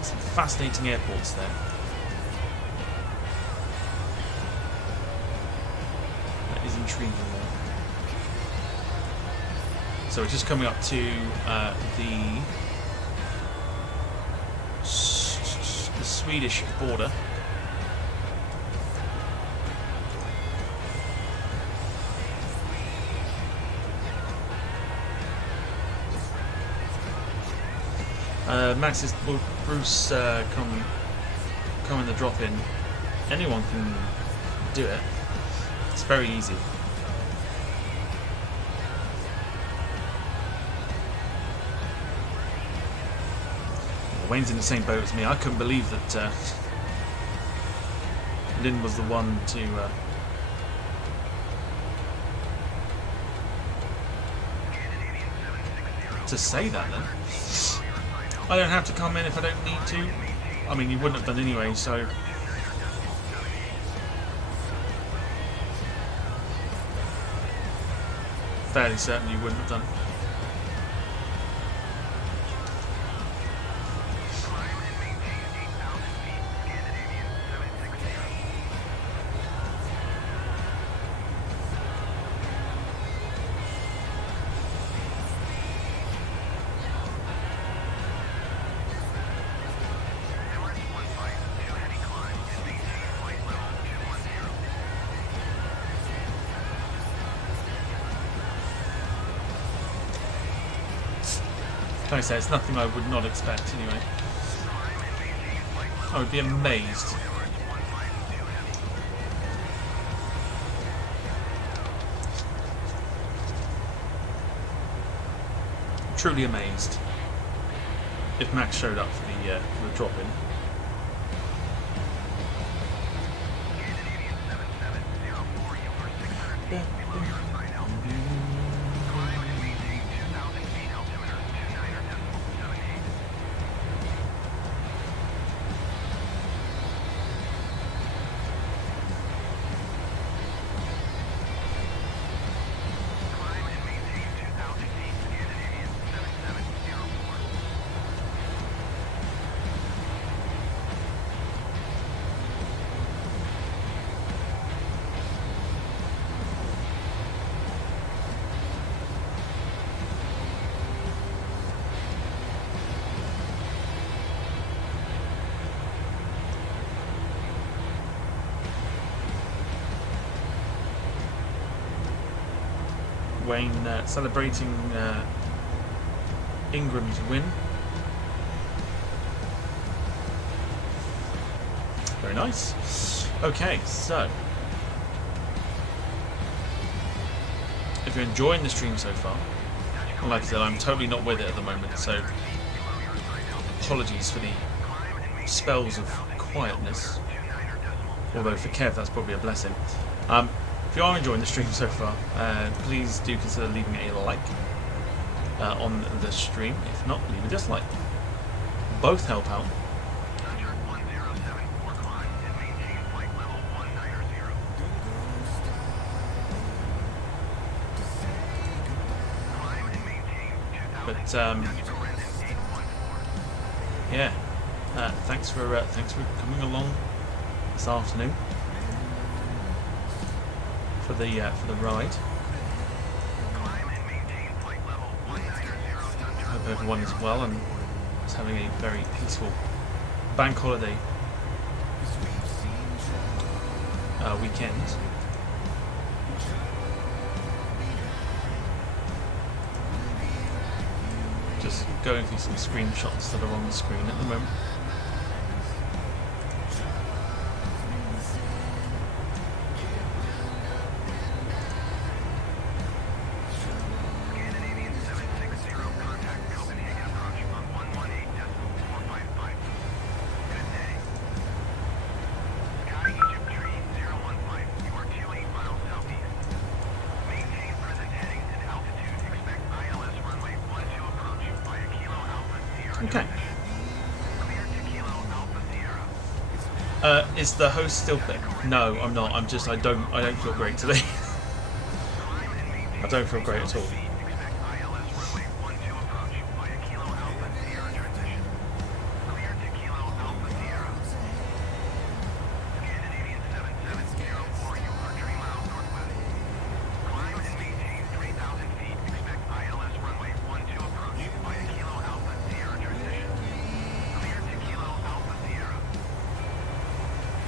Some fascinating airports there. That is intriguing there. So we're just coming up to the Swedish border. Max is, will Bruce come in the drop in? Anyone can do it. It's very easy. Wayne's in the same boat as me. I couldn't believe that Lynn was the one to say that then. I don't have to come in if I don't need to. I mean, you wouldn't have done anyway, so... fairly certain you wouldn't have done. Like I say, it's nothing I would not expect anyway. I would be amazed. Truly amazed if Max showed up for the drop-in. Wayne celebrating Ingram's win. Very nice. Okay, so if you're enjoying the stream so far, well, like I said, I'm totally not with it at the moment, so apologies for the spells of quietness. Although for Kev, that's probably a blessing. If you are enjoying the stream so far, please do consider leaving a like on the stream. If not, leave a dislike. Both help out. But yeah, thanks for coming along this afternoon for the ride. I hope everyone is well and is having a very peaceful bank holiday weekend. Just going through some screenshots that are on the screen at the moment. Scandinavian 760, contact Copenhagen approach on 118.455. Good day. Sky Egypt Tree 015, you are 28 miles southeast. Maintain present heading and altitude. Expect ILS runway 12 approach via Kilo Alpha Sierra. Okay. Clear to Kilo Alpha Sierra. Is the host still there? No, I'm not. I don't feel great today. I don't feel great at all. Expect ILS runway 12 approach via Kilo Alpha Sierra transition. Clear to Kilo Alpha Sierra. Scandinavian 7704, you are 3 miles northwest. Climb and maintain 3,000 feet. Expect ILS runway 12 approach via Kilo Alpha Sierra transition. Clear to Kilo Alpha Sierra.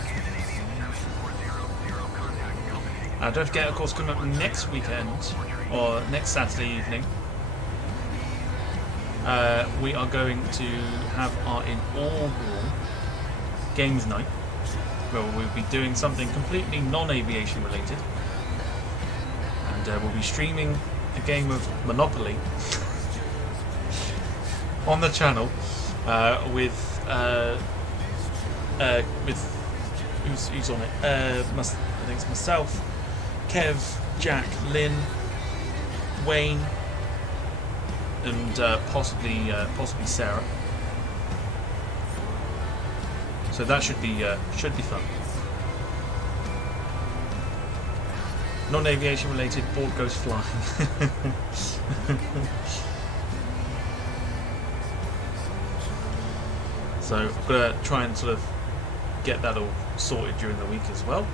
Scandinavian 7400, contact Copenhagen. Don't forget, of course, coming up next weekend, or next Saturday evening, we are going to have our inaugural games night, where we'll be doing something completely non-aviation related, and we'll be streaming a game of Monopoly on the channel with who's on it? I think it's myself, Kev, Jack, Lynn, Wayne, and possibly Sarah. So that should be fun. Non-aviation related, board goes flying. So I'm gonna try and sort of get that all sorted during the week as well.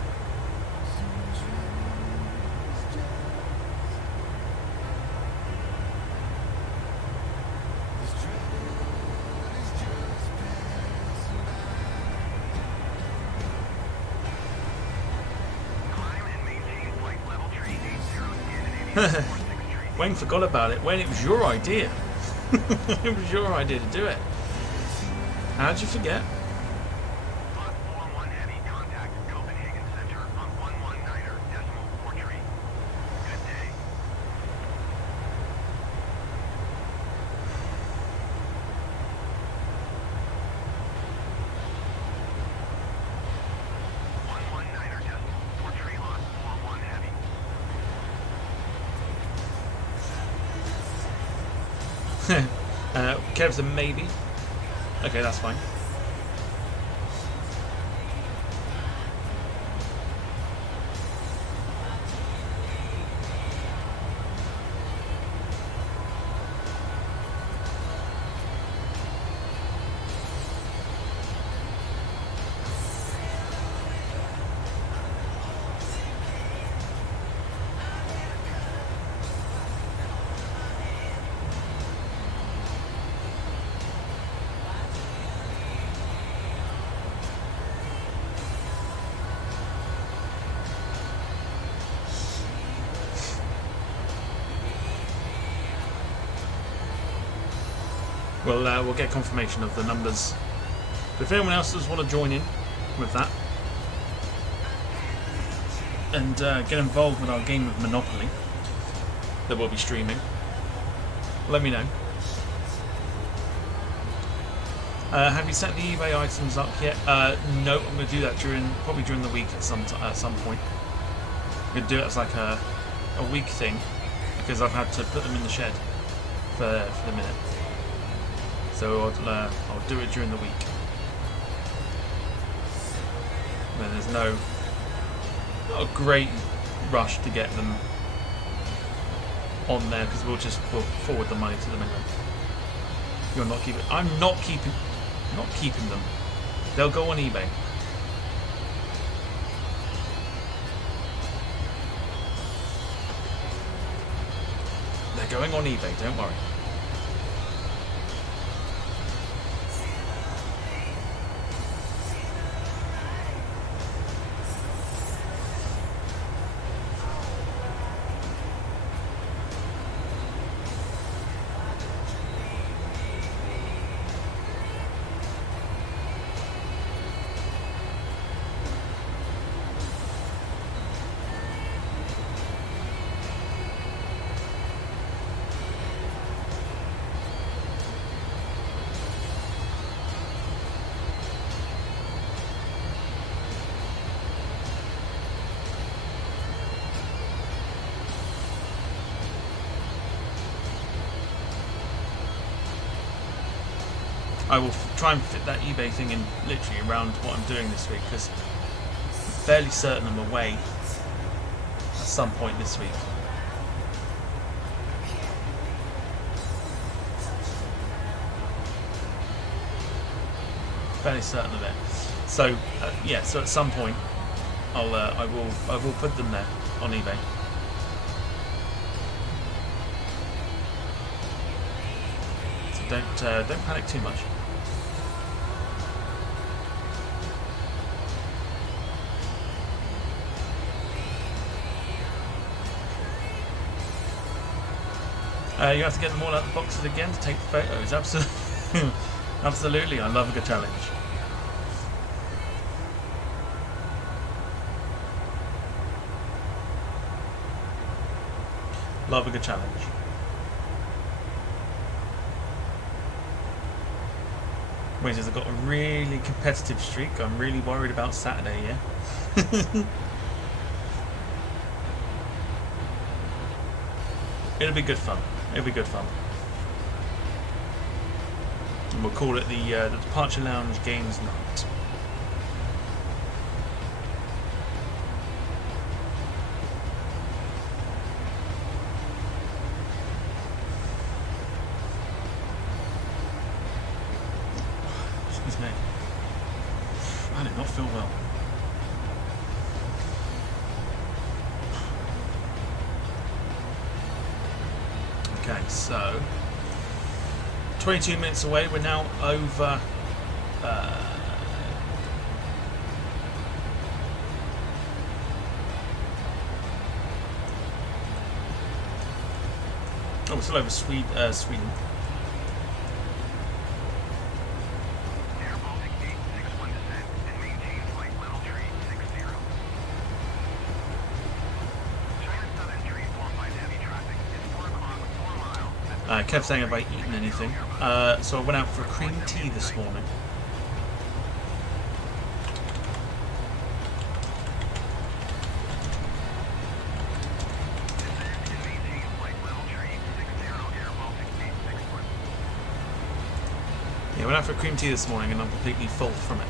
Wayne forgot about it. Wayne, it was your idea. It was your idea to do it. How'd you forget? Lot 41 heavy, contact Copenhagen Center on 119.43. Good day. Lot 41 heavy. Kev's a maybe. Okay, that's fine. We'll get confirmation of the numbers. But if anyone else does want to join in with that and get involved with our game of Monopoly that we'll be streaming, let me know. Have you set the eBay items up yet? No, I'm going to do that probably during the week at some point. I'm going to do it as like a week thing because I've had to put them in the shed for the minute. So I'll do it during the week. And there's not a great rush to get them on there because we'll forward the money to them anyway. You're not keeping. I'm not keeping them. They'll go on eBay. They're going on eBay. Don't worry. I will try and fit that eBay thing in literally around what I'm doing this week, because I'm fairly certain I'm away at some point this week. Fairly certain of it. So yeah, so at some point I will put them there on eBay. So don't panic too much. You have to get them all out of the boxes again to take the photos. Absolutely, absolutely. I love a good challenge. Love a good challenge. Wait, says I've got a really competitive streak. I'm really worried about Saturday, yeah? It'll be good fun. It'll be good fun. And we'll call it the Departure Lounge Games Night. Excuse me. I did not feel well. Okay, so 22 minutes away. We're now over we're still over Sweden. Air Baltic 861 descent and maintain flight level tree 60. China Southern Tree 45 heavy traffic. It's 4 o'clock, 4 miles. Kev saying have I eaten anything. So I went out for a cream tea this morning. Yeah, I went out for a cream tea this morning and I'm completely full from it.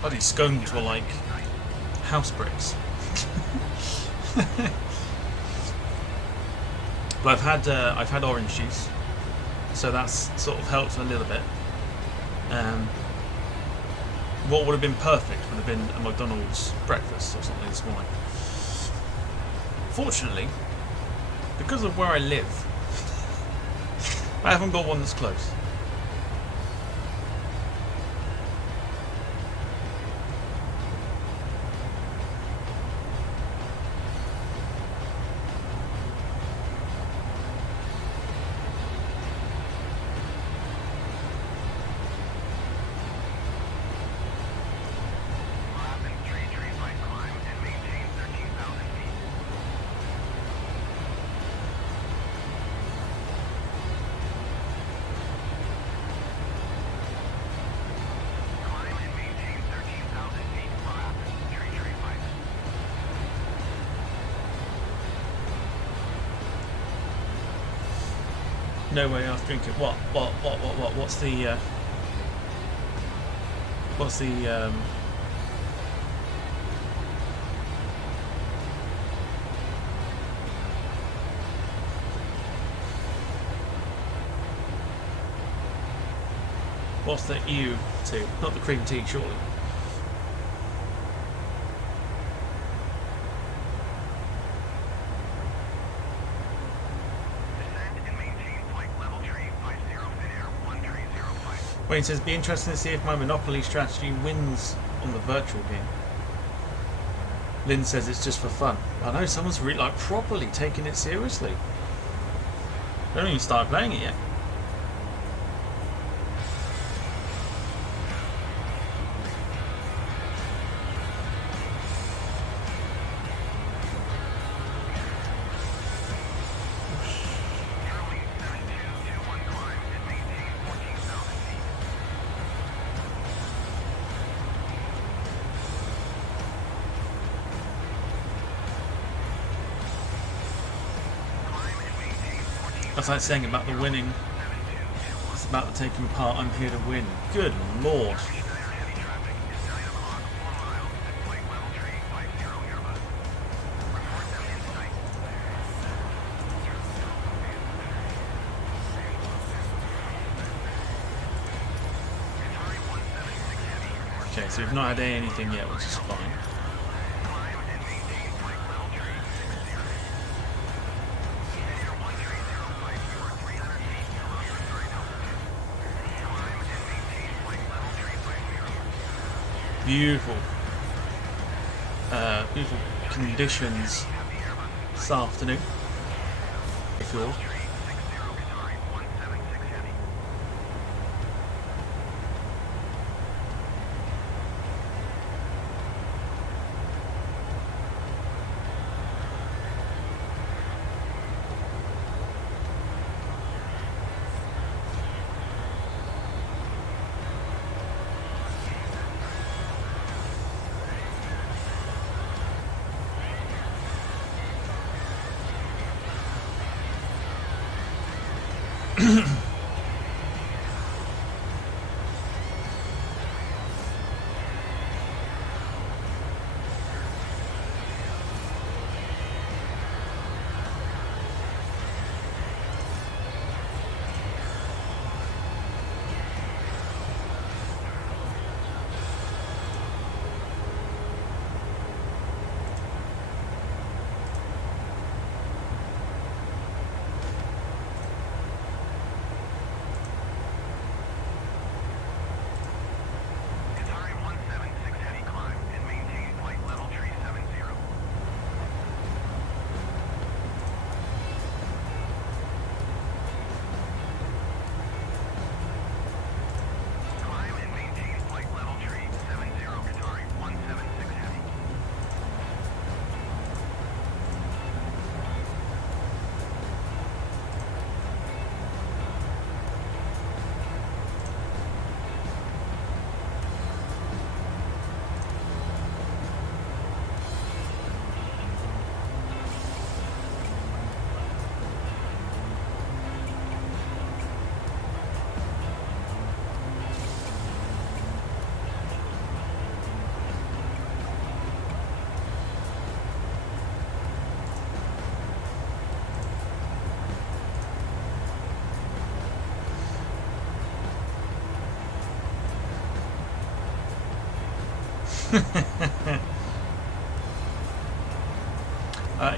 Bloody scones were like house bricks. But I've had orange juice, so that's sort of helped a little bit. What would have been perfect would have been a McDonald's breakfast or something this morning. Fortunately, because of where I live, I haven't got one that's close. No way after drinking. What's the what's the ew to? Not the cream tea, surely. Wayne says, be interesting to see if my Monopoly strategy wins on the virtual game. Lynn says it's just for fun. I know, someone's really, like, properly taking it seriously. They haven't even started playing it yet. That's like saying about the winning about to take him apart. I'm here to win. Good lord. Okay, so we've not had anything yet, which is fine. Beautiful, beautiful conditions this afternoon. Fjord.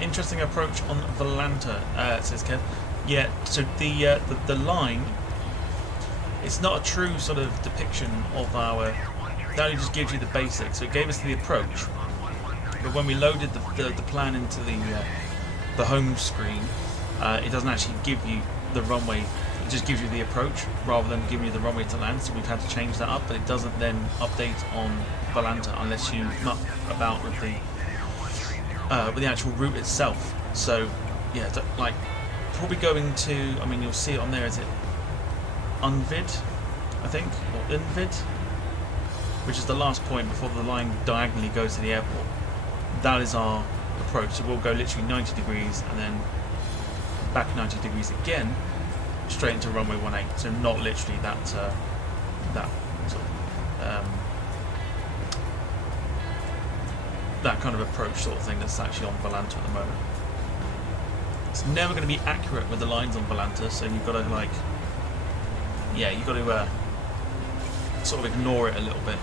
Interesting approach on Volanta, says Kev. Yeah, so the line, it's not a true sort of depiction of our. That only just gives you the basics. So it gave us the approach, but when we loaded the plan into the home screen, it doesn't actually give you the runway. It just gives you the approach rather than giving you the runway to land. So we've had to change that up, but it doesn't then update on Volanta unless you muck about with the actual route itself. So yeah, like probably going to. I mean, you'll see it on there. Is it Unvid, I think, or Invid, which is the last point before the line diagonally goes to the airport. That is our approach. So we'll go literally 90 degrees and then back 90 degrees again, straight into runway 18. So not literally that that sort of that kind of approach sort of thing that's actually on Volanta at the moment. It's never going to be accurate with the lines on Volanta, so you've got to like, yeah, you've got to sort of ignore it a little bit.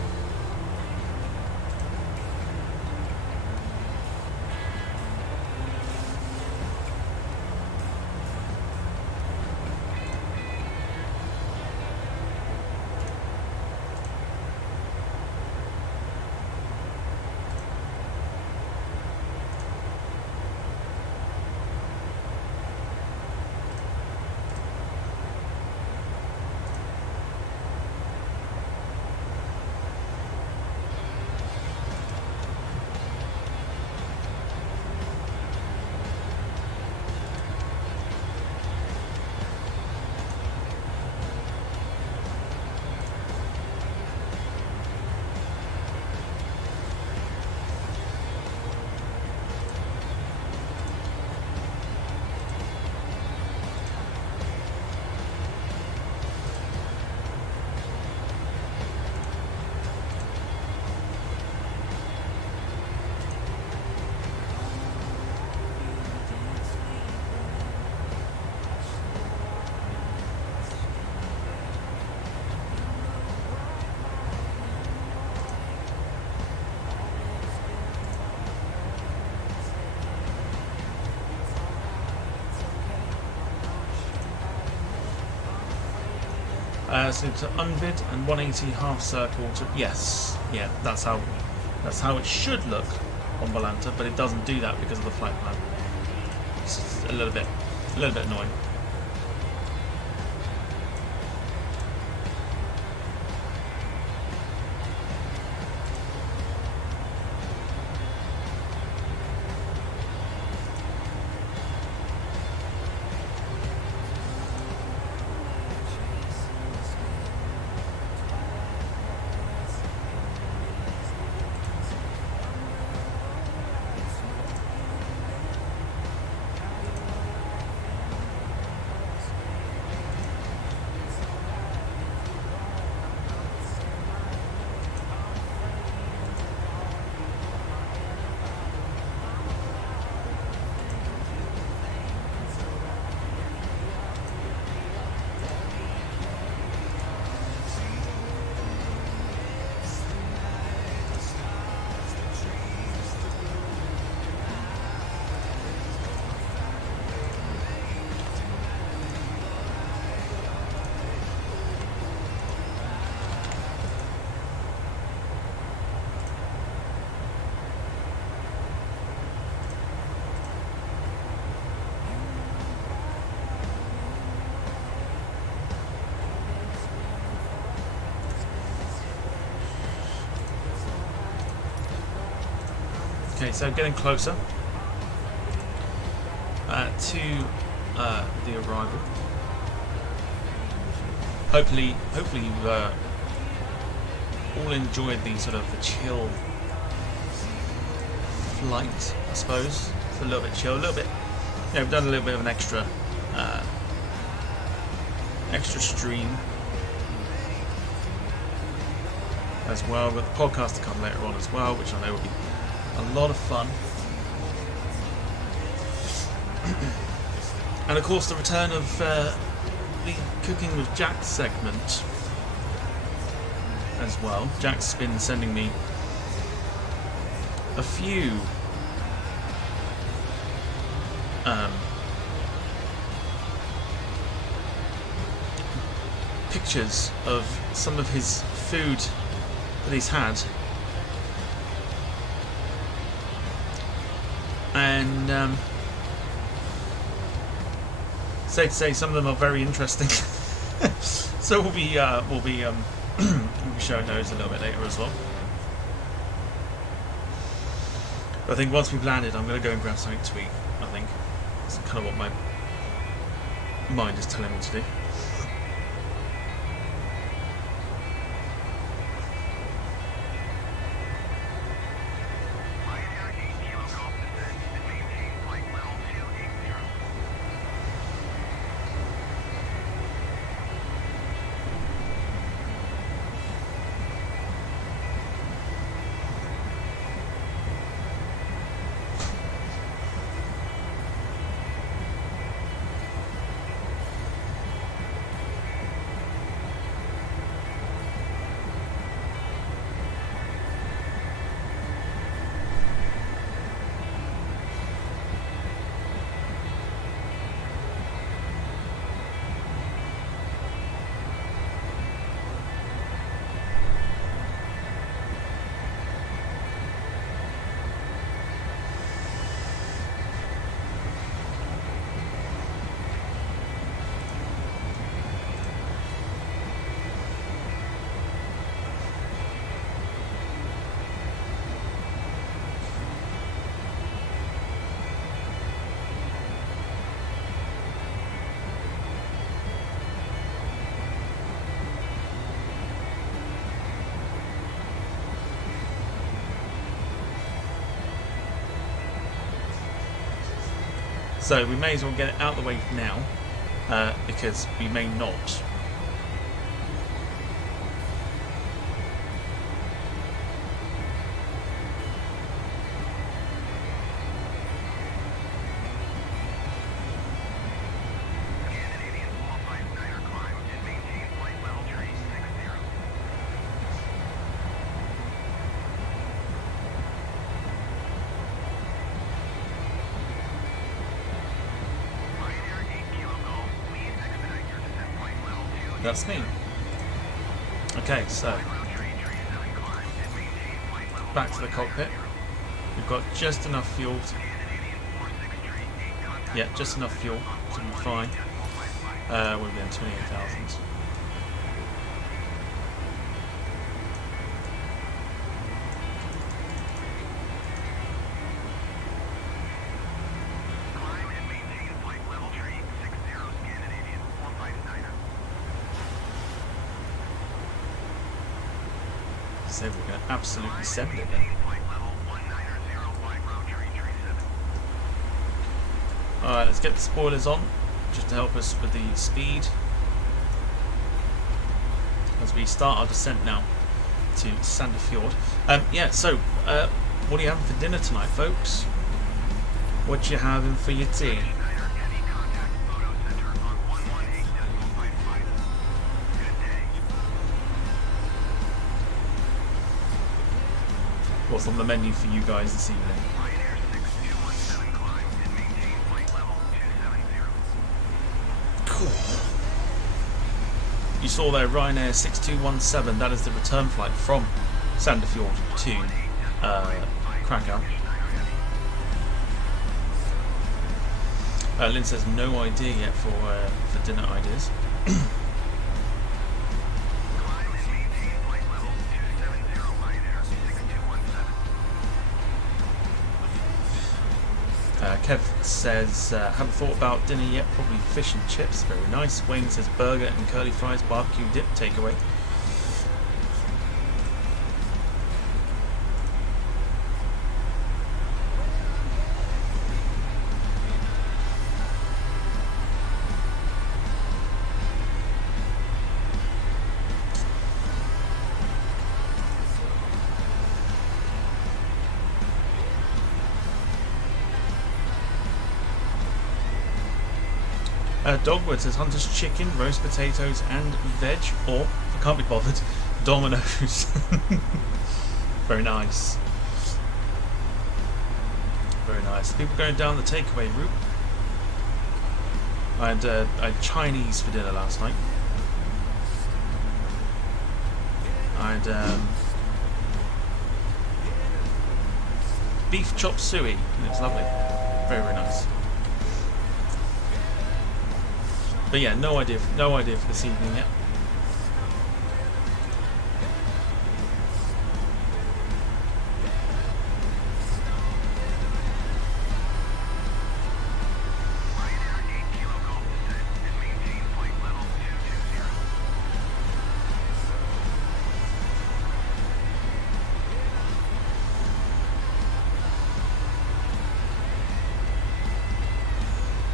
So to unvid and 180 half circle to yes, yeah, that's how it should look on Volanta, but it doesn't do that because of the flight plan. It's just a little bit annoying. Okay, so getting closer to the arrival. Hopefully you've all enjoyed the sort of the chill flight, I suppose. It's a little bit chill, a little bit. Yeah, we've done a little bit of an extra stream as well. We've got the podcast to come later on as well, which I know will be a lot of fun. And of course the return of the Cooking with Jack segment as well. Jack's been sending me a few pictures of some of his food that he's had, and safe to say some of them are very interesting. So we'll be showing those a little bit later as well. But I think once we've landed, I'm going to go and grab something to eat. I think that's kind of what my mind is telling me to do. So we may as well get it out of the way now, because we may not. That's me. Okay, so back to the cockpit. We've got just enough fuel. Yeah, just enough fuel to be fine. We'll be on 28,000. So we're going to absolutely send it then. Alright, let's get the spoilers on, just to help us with the speed. As we start our descent now to Sandefjord. Yeah, so, what are you having for dinner tonight, folks? What you having for your tea? What's on the menu for you guys this evening? Cool. You saw there Ryanair 6217, that is the return flight from Sandefjord to Krakow. Lynn says no idea yet for dinner ideas. Kev says, haven't thought about dinner yet, probably fish and chips, very nice. Wayne says burger and curly fries, barbecue dip, takeaway. Dogwood says Hunter's chicken, roast potatoes and veg, or, if I can't be bothered, Domino's. Very nice. Very nice. People going down the takeaway route. I had Chinese for dinner last night. I had beef chop suey, and it was lovely. Very, very nice. But yeah, no idea for this evening yet.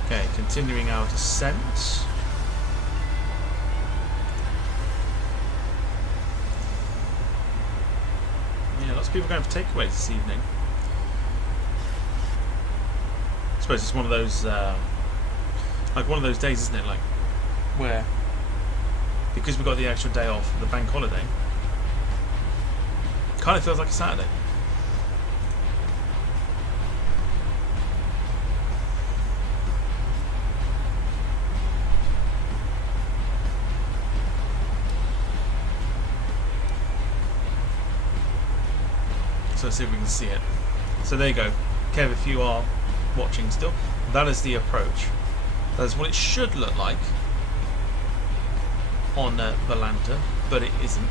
Okay, continuing our descent. People going for takeaways this evening. I suppose it's one of those, like one of those days, isn't it? Like where, because we got the extra day off, the bank holiday, kind of feels like a Saturday. So let's see if we can see it. So there you go. Kev, if you are watching still, that is the approach. That is what it should look like on Volanta, but it isn't.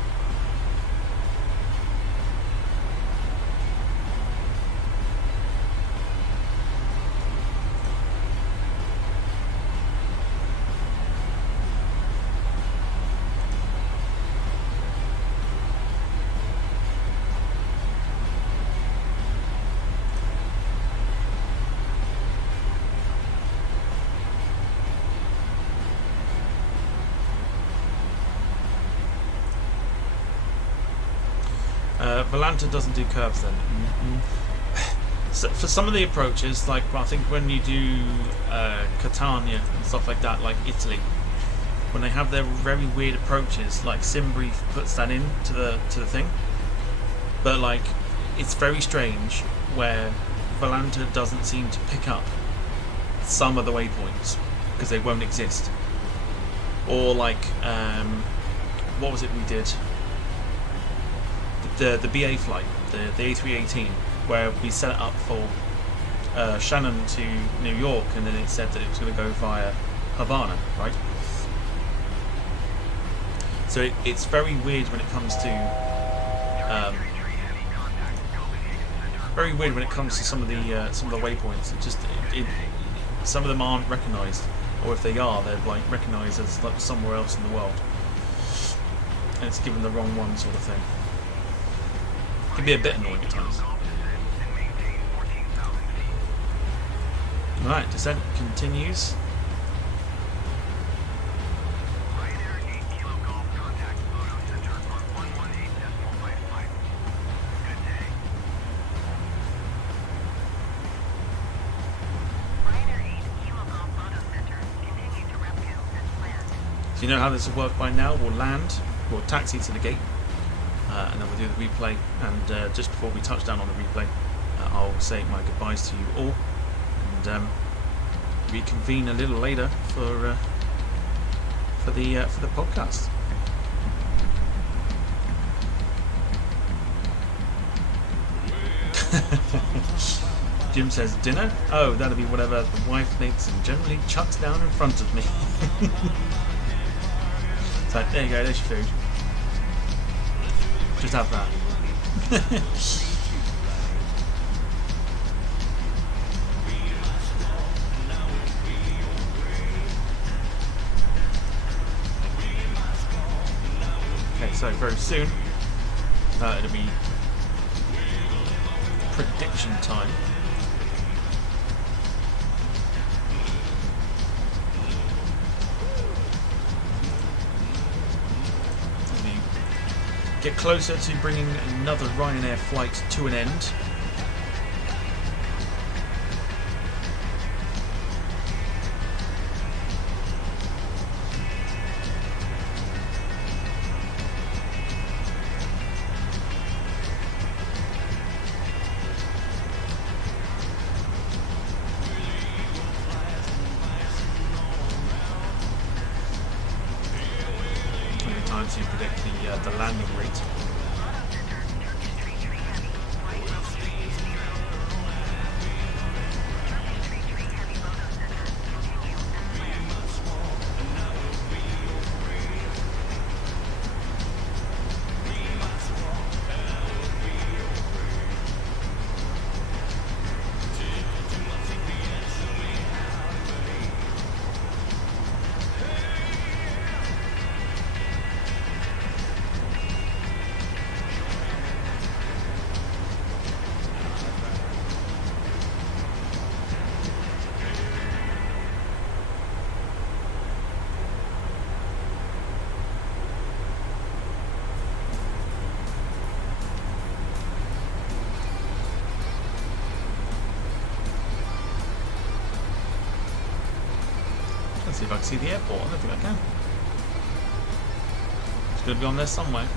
Volanta doesn't do curves then. So for some of the approaches, like I think when you do Catania and stuff like that, like Italy, when they have their very weird approaches, like Simbrief puts that in to the thing. But like it's very strange where Volanta doesn't seem to pick up some of the waypoints because they won't exist. Or like what was it we did? the BA flight, the A318, where we set it up for Shannon to New York, and then it said that it was going to go via Havana, right? So it's very weird when it comes to some of the waypoints. Some of them aren't recognised, or if they are, they're like recognised as like somewhere else in the world, and it's given the wrong one, sort of thing. It can be a bit annoying at times. Right, descent continues. Ryanair 8 Kilo Golf, contact Photo Center on 118.55. Good day. Ryanair 8 Kilo Golf Photo Center, continue to Repco as planned. So you know how this will work by now. We'll land, we'll taxi to the gate, and then we'll do the replay. And just before we touch down on the replay, I'll say my goodbyes to you all, and reconvene a little later for the podcast. Jim says dinner. Oh, that'll be whatever the wife makes and generally chucks down in front of me. It's like, there you go, there's your food. Just have that. Okay, so very soon it'll be prediction time. Get closer to bringing another Ryanair flight to an end. Time to predict the landing rate. Let's see if I can see the airport. I don't think I can. It's going to be on there somewhere.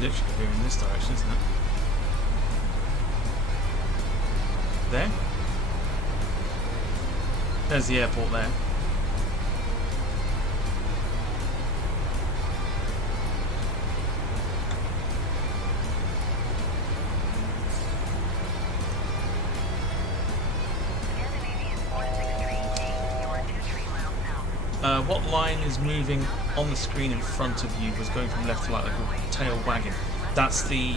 Literally here in this direction, isn't it? There? There's the airport there. What line is moving on the screen in front of you was going from left to right like a tail wagging? That's the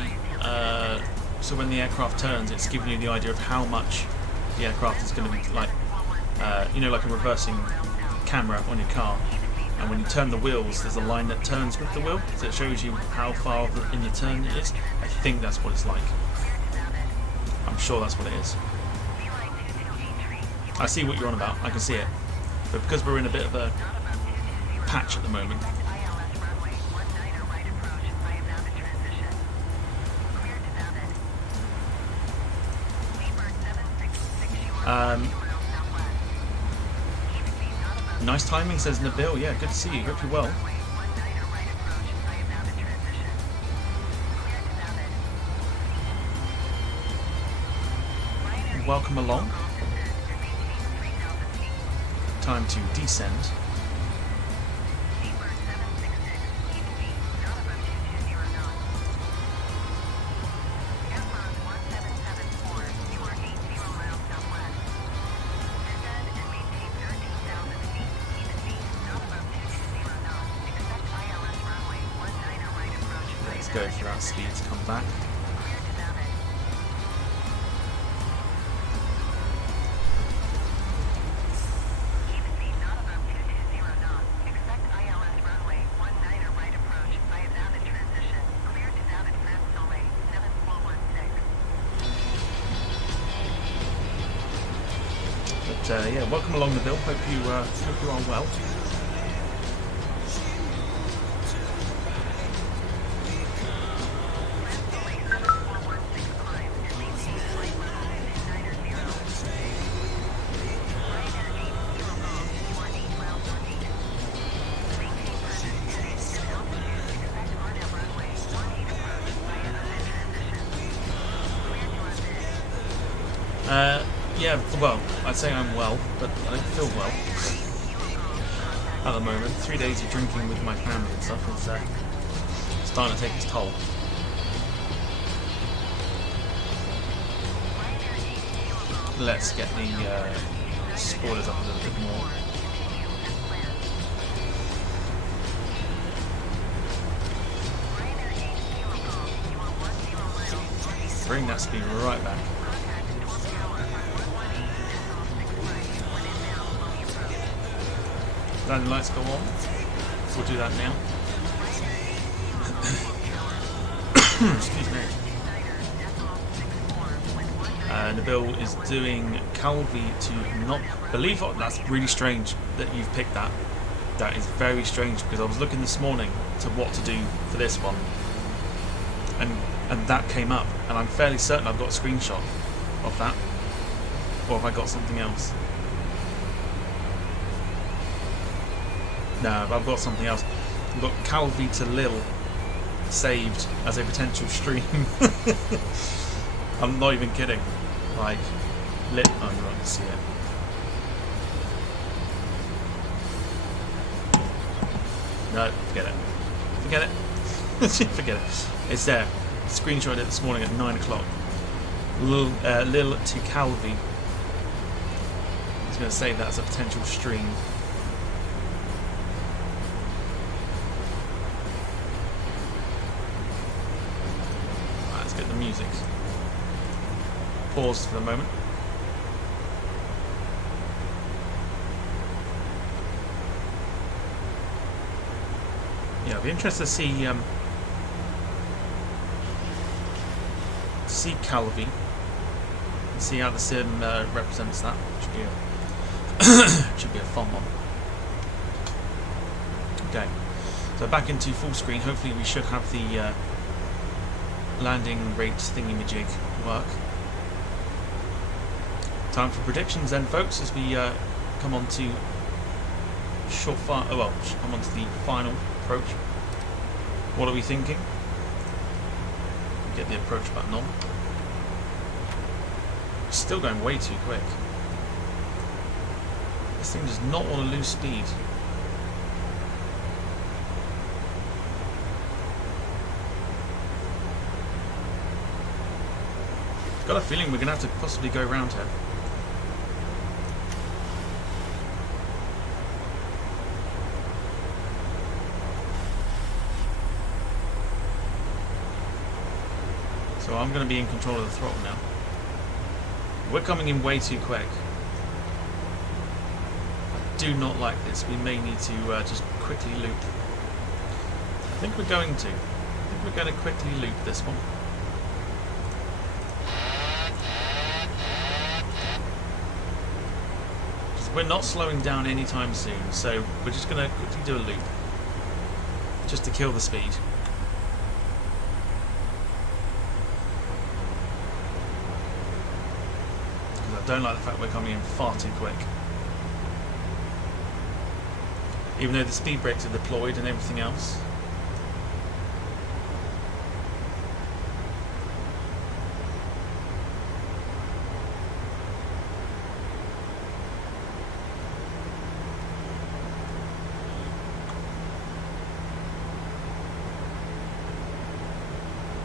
so when the aircraft turns, it's giving you the idea of how much the aircraft is going to be like, you know, like a reversing camera on your car. And when you turn the wheels, there's a line that turns with the wheel, so it shows you how far in the turn it is. I think that's what it's like. I'm sure that's what it is. I see what you're on about. I can see it. But because we're in a bit of a patch at the moment, Nice timing, says Nabil. Yeah, good to see you. Hope you're well. Welcome along. Time to descend. Let's go for that speed to come back. Yeah, welcome along the bill. Hope you are well. Yeah, well, I'd say I'm well, but I don't feel well at the moment. 3 days of drinking with my family and stuff is starting to take its toll. Let's get the spoilers up a little bit more. Bring that speed right back. Landing lights go on. We'll do that now. Excuse me. Nabil is doing Calvi to not believe it. That's really strange that you've picked that. That is very strange because I was looking this morning to what to do for this one, and that came up, and I'm fairly certain I've got a screenshot of that, or have I got something else? No, I've got something else. I've got Calvi to Lille saved as a potential stream. I'm not even kidding. Like, lit. Oh, you're right to see it. No, forget it. Forget it. Forget it. It's there. I screenshotted it this morning at 9 o'clock. Lille to Calvi. I was going to save that as a potential stream. Music. Pause for the moment. Yeah, I'll be interested to see Calvi and see how the sim represents that. Should be a fun one. Okay, so back into full screen. Hopefully we should have the landing rate thingy-majig work. Time for predictions then, folks, as we come on to come on to the final approach. What are we thinking? Get the approach button on. Still going way too quick. This thing does not want to lose speed. Got a feeling we're going to have to possibly go around here. So I'm going to be in control of the throttle now. We're coming in way too quick. I do not like this. We may need to just quickly loop. I think we're going to. I think we're going to quickly loop this one. We're not slowing down anytime soon, so we're just going to quickly do a loop. Just to kill the speed. Because I don't like the fact we're coming in far too quick. even though the speed brakes are deployed and everything else.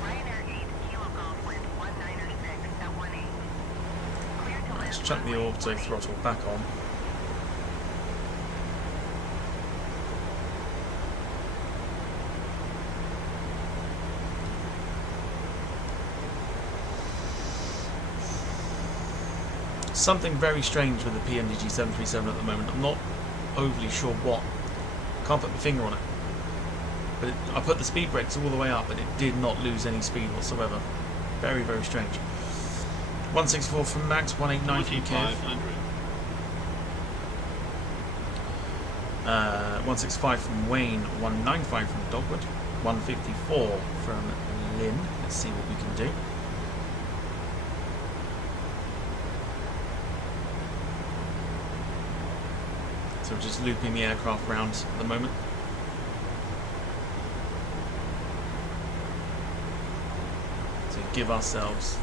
Ryanair 8, Kilo Golf Wind 196 at 18. Clear to land Let's chuck the runway auto 18. throttle back on. Something very strange with the PMDG 737 at the moment. I'm not overly sure what. Can't put my finger on it. But I put the speed brakes all the way up and it did not lose any speed whatsoever. Very, very strange. 164 from Max, 189 from Kev. 165 from Wayne, 195 from Dogwood, 154 from Lynn. Let's see what we can do. So we're just looping the aircraft round at the moment. To give ourselves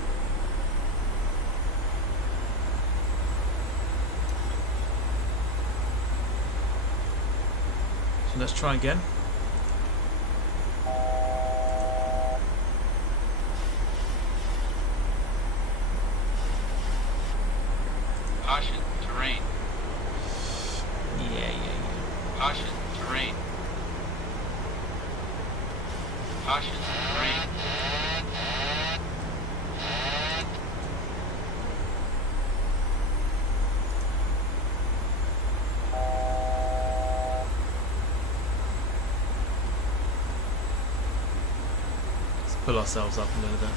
so let's try again. Caution, terrain. Yeah. Caution, terrain. Caution, terrain. Let's pull ourselves up a little bit.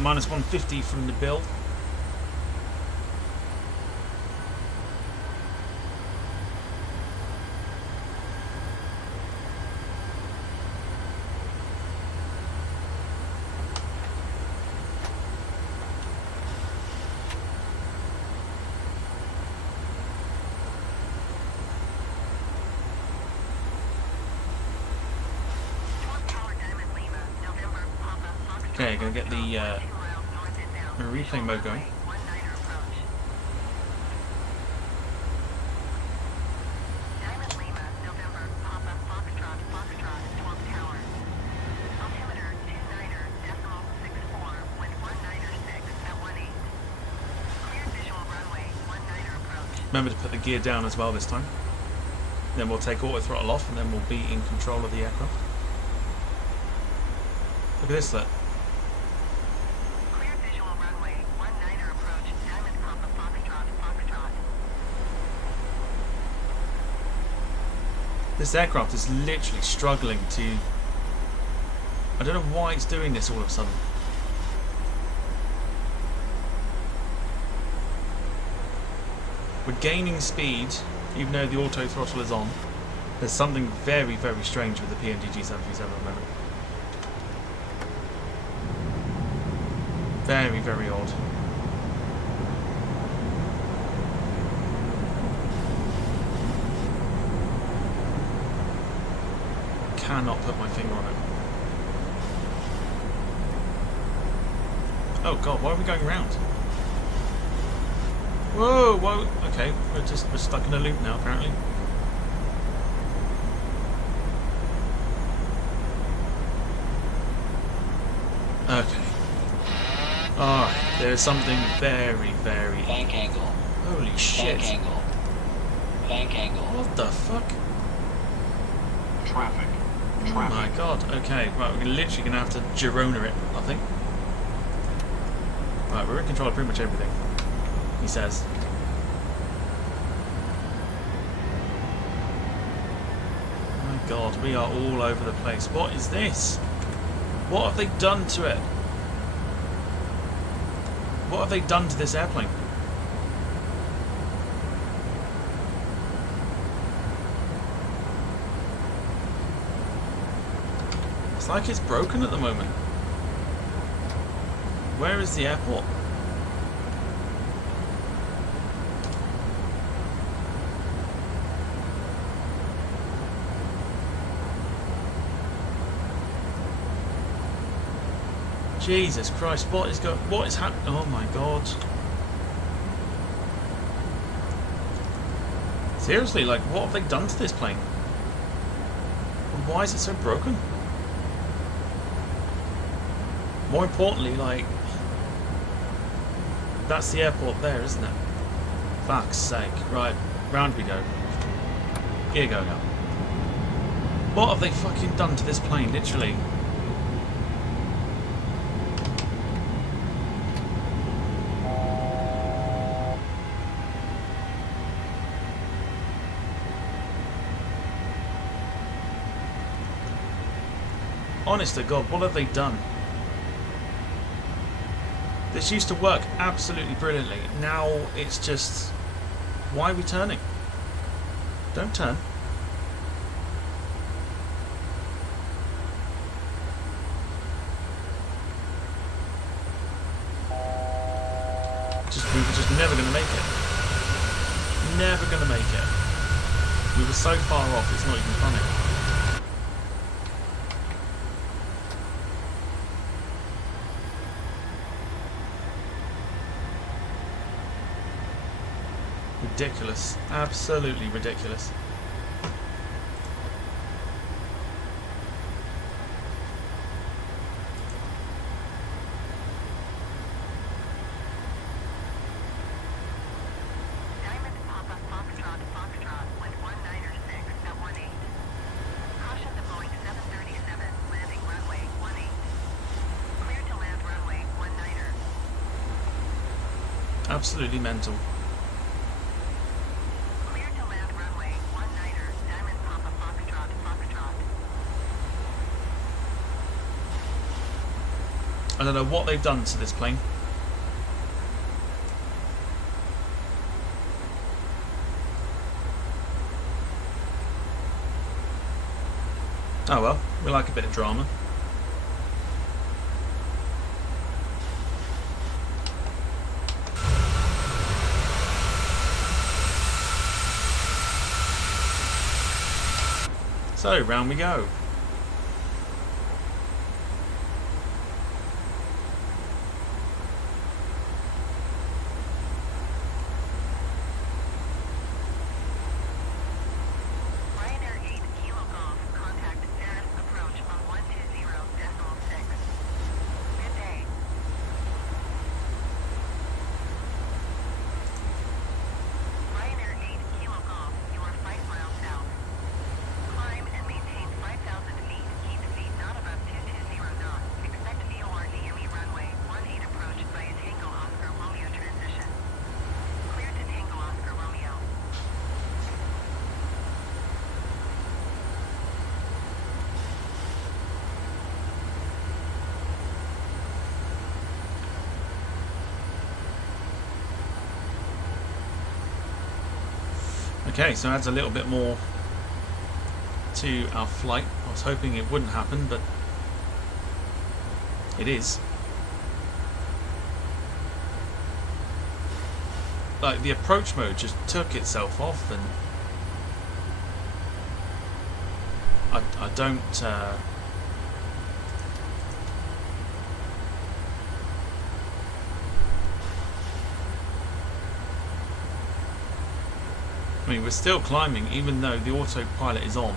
Minus 150 from the bill. Okay, gonna get the replay mode going. Remember to put the gear down as well this time. Then we'll take auto throttle off and then we'll be in control of the aircraft. Look at this, look. This aircraft is literally struggling to... I don't know why it's doing this all of a sudden. We're gaining speed, even though the auto throttle is on. There's something very, very strange with the PMDG 737 at the moment. Very, very odd. Cannot put my finger on it. Oh god, why are we going round? Whoa, whoa, okay, we're stuck in a loop now apparently. Okay. Alright, there's something very, very... Bank angle. Holy shit. Bank angle. Bank angle. What the fuck? Traffic. Oh my god, okay, right, we're literally going to have to Girona it, I think. Right, we're in control of pretty much everything, he says. Oh my god, we are all over the place. What is this? What have they done to it? What have they done to this airplane? It's like it's broken at the moment. where is the airport? Jesus Christ, what is happening? Oh my God. Seriously, like, what have they done to this plane? And why is it so broken? More importantly, like, that's the airport there, isn't it? Fuck's sake. Right, round we go. Gear going up. What have they fucking done to this plane, literally? Honest to God, what have they done? This used to work absolutely brilliantly. Now it's just... Why are we turning? Don't turn. We were just never going to make it. Never going to make it. We were so far off, it's not even funny. Ridiculous. Absolutely ridiculous. Diamond Papa Foxtrot with 196 at 18. Caution the Boeing 737 landing runway 18. Clear to land runway 19er. Absolutely mental. Clear to land runway 19er. Diamond Papa Foxtrot. I don't know what they've done to this plane. Oh well, we like a bit of drama. So, round we go. Ryanair 8 Kilo Golf, contact Paris approach on 120.6. Midday. Ryanair 8 Kilo Golf, you are 5 miles south. Climb and maintain 5,000 feet. Keep speed not above 220 knots. Expect VOR DME runway 18 approach by a Tango Oscar Romeo transition. Clear to Tango Oscar Romeo. Okay, so adds a little bit more to our flight. I was hoping it wouldn't happen, but it is. Like, the approach mode just took itself off, and I don't I mean, we're still climbing even though the autopilot is on.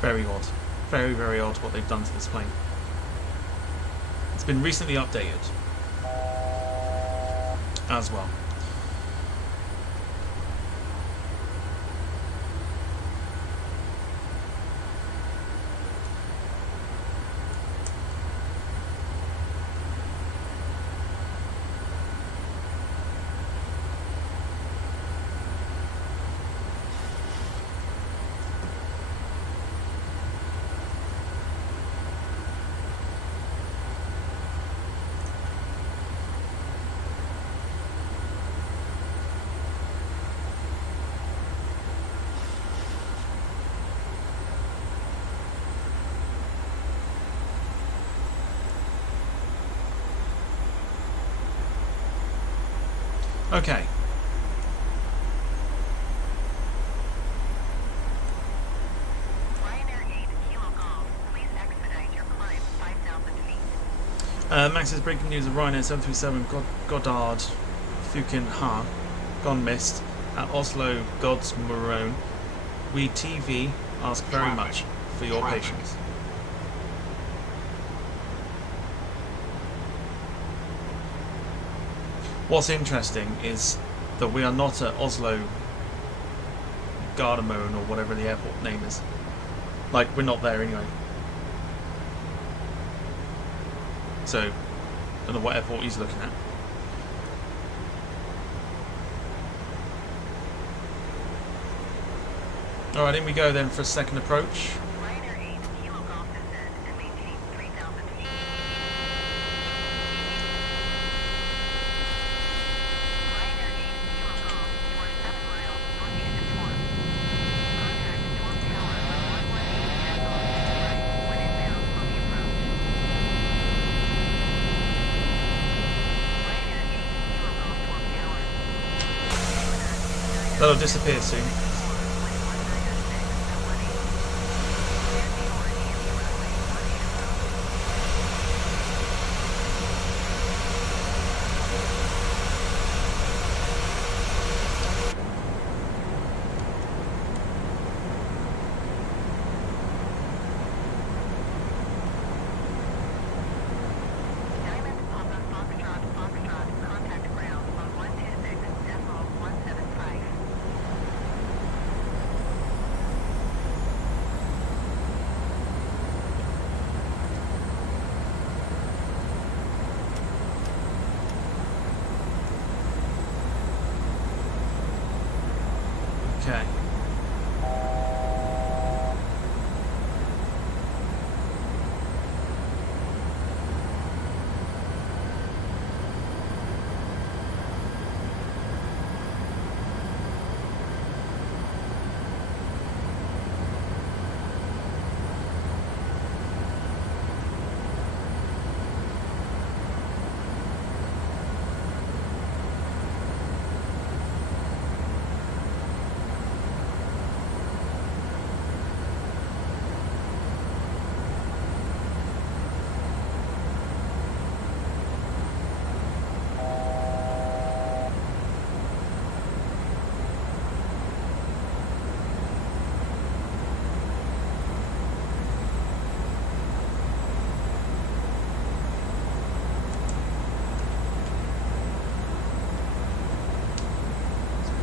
Very odd. Very, very odd what they've done to this plane. It's been recently updated as well. Okay. Ryanair 8 Kilo Golf, please expedite your climb 5,000 feet. Max says breaking news of Ryanair 737 Goddard Fukin Ha gone missed at Oslo Gods Maroon. We TV ask very much for your patience. What's interesting is that we are not at Oslo Gardermoen or whatever the airport name is. Like, we're not there anyway. So, I don't know what airport he's looking at. Alright, in we go then for a second approach. Ryanair 8 Kilo Golf descend and maintain 3,000 feet. Ryanair 8 Kilo Golf, you are 7 miles northeast of Torp. Contact Torp Tower on 118 right when inbound on the approach. Ryanair 8 Kilo Golf Torp Tower. That'll disappear soon. Diamond Papa Foxtrot Foxtrot, contact ground on 126.175. Okay.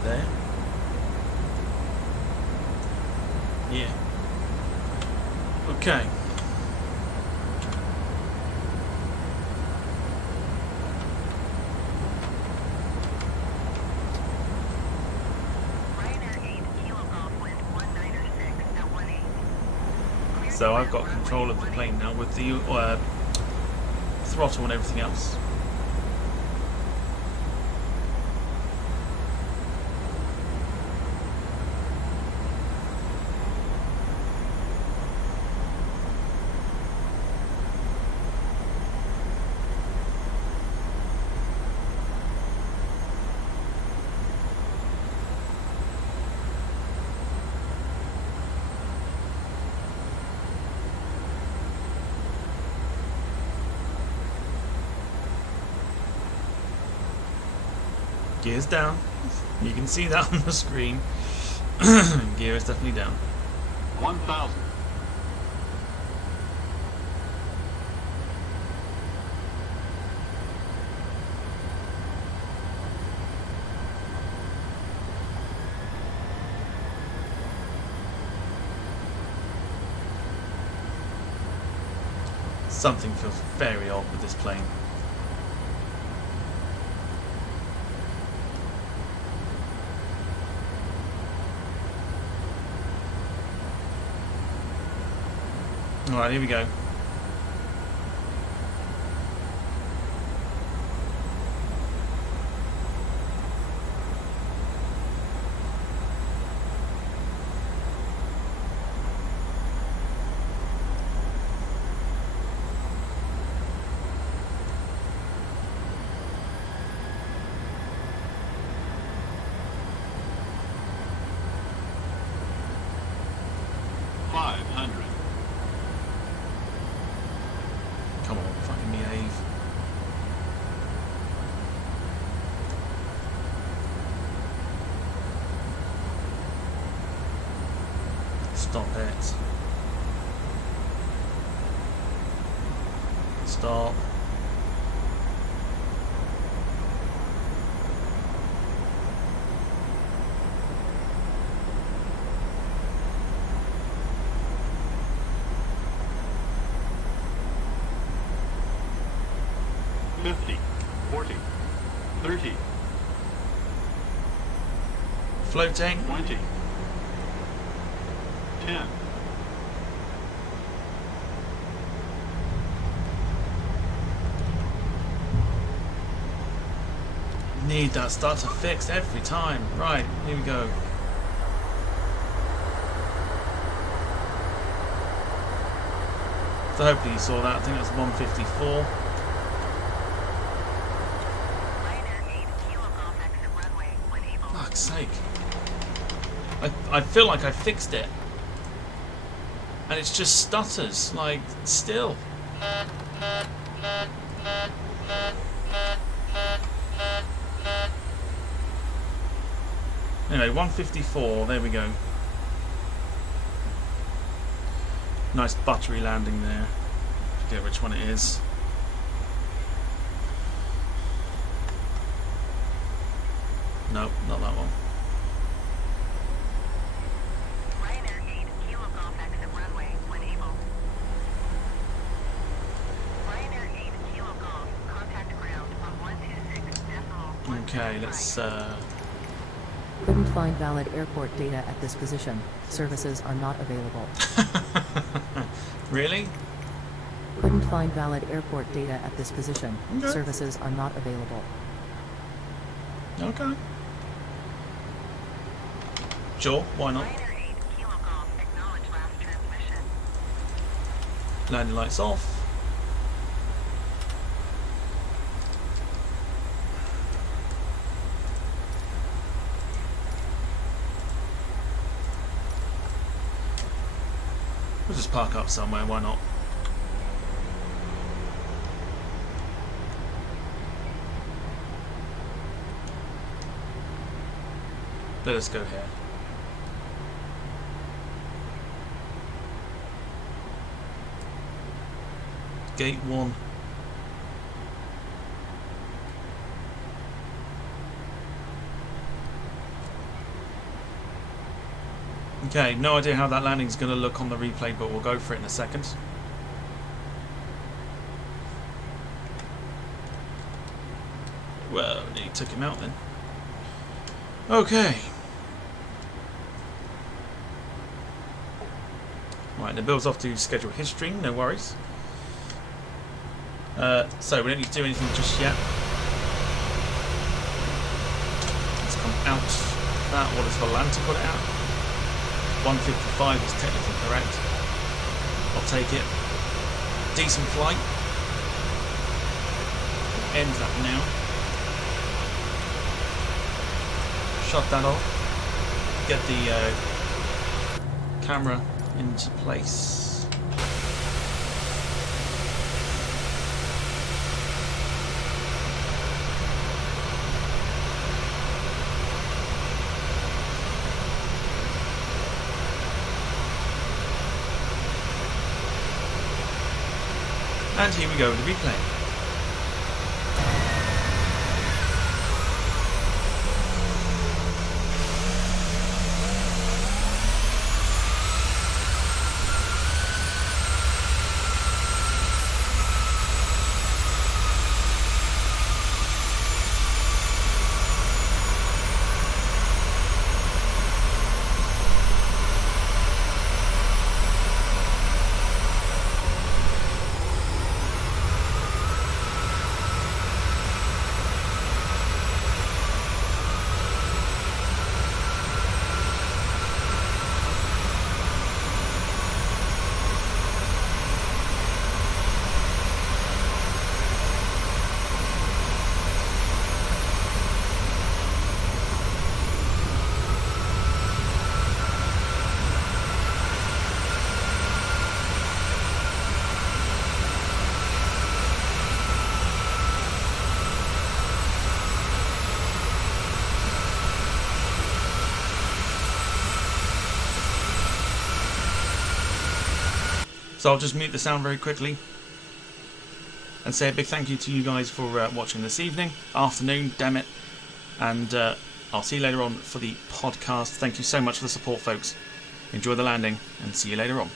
There. Yeah. Okay. Ryanair 8 Kilo Golf wind 196 at 18. So I've got control of the plane now with the throttle and everything else. Gear's down. You can see that on the screen. Gear is definitely down. 1,000. Something feels very odd with this plane. Alright, here we go. Stop it. Stop. Floating. 20. 10. Need that starter fixed every time. Right, here we go. So hopefully you saw that. I think it was 154. Fuck's sake. I feel like I fixed it. And it's just stutters, like, still. Anyway, 154, there we go. Nice buttery landing there. Forget which one it is. No, not that one. Ryanair 8 Kilo Golf exit runway when able. Ryanair 8 Kilo Golf, contact ground on 126.1. Okay, let's Couldn't find valid airport data at this position. Services are not available. Really? Couldn't find valid airport data at this position. Okay. Services are not available. Okay. Sure, why not? Ryanair 8 Kilo Golf, acknowledge last transmission. Landing lights off. We'll just park up somewhere, why not? Let us go here. Gate 1. Okay, no idea how that landing's going to look on the replay, but we'll go for it in a second. Well, nearly took him out then. Okay. Right, the bill's off to schedule history, no worries. So we don't need to do anything just yet. Let's come out that. What does Volante put it out? 155 is technically correct. I'll take it. Decent flight. End that now. Shut that off. Get the camera into place. And here we go with the replay. So I'll just mute the sound very quickly and say a big thank you to you guys for watching this afternoon, damn it. And I'll see you later on for the podcast. Thank you so much for the support, folks. Enjoy the landing and see you later on.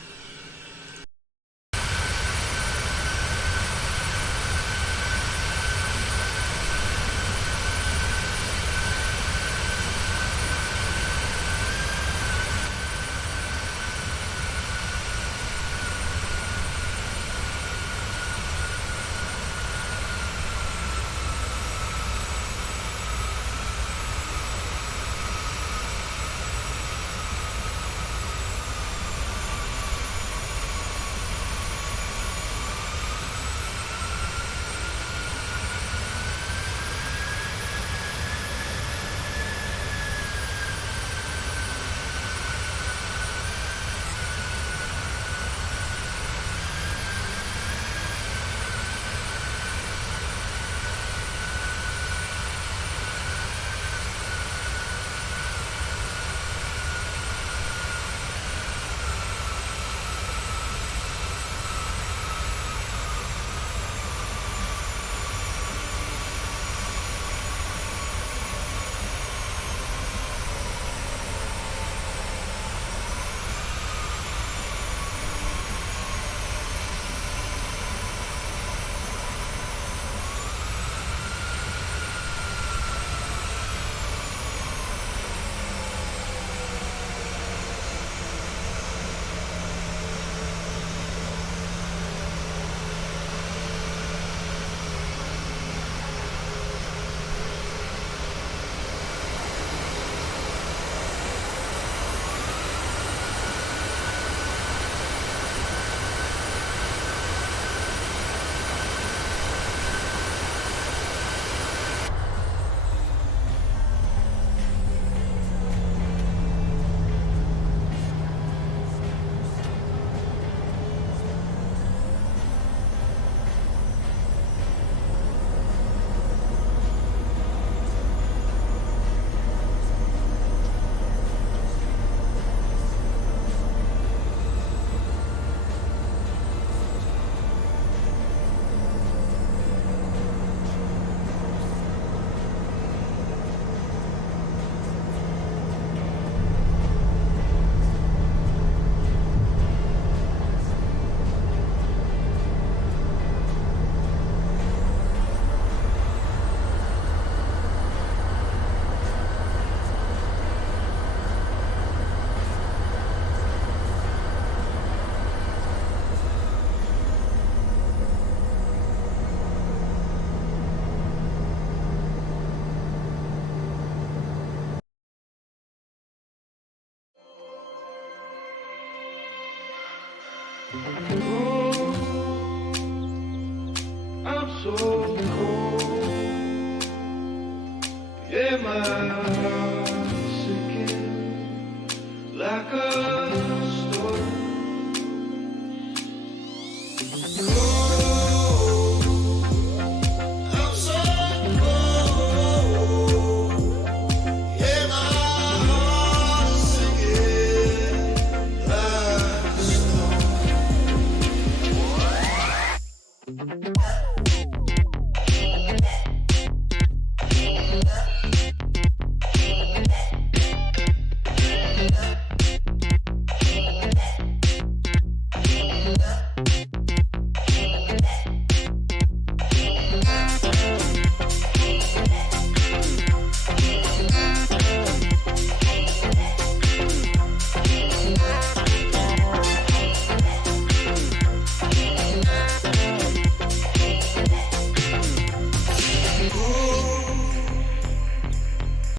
I'm so cold. Yeah, my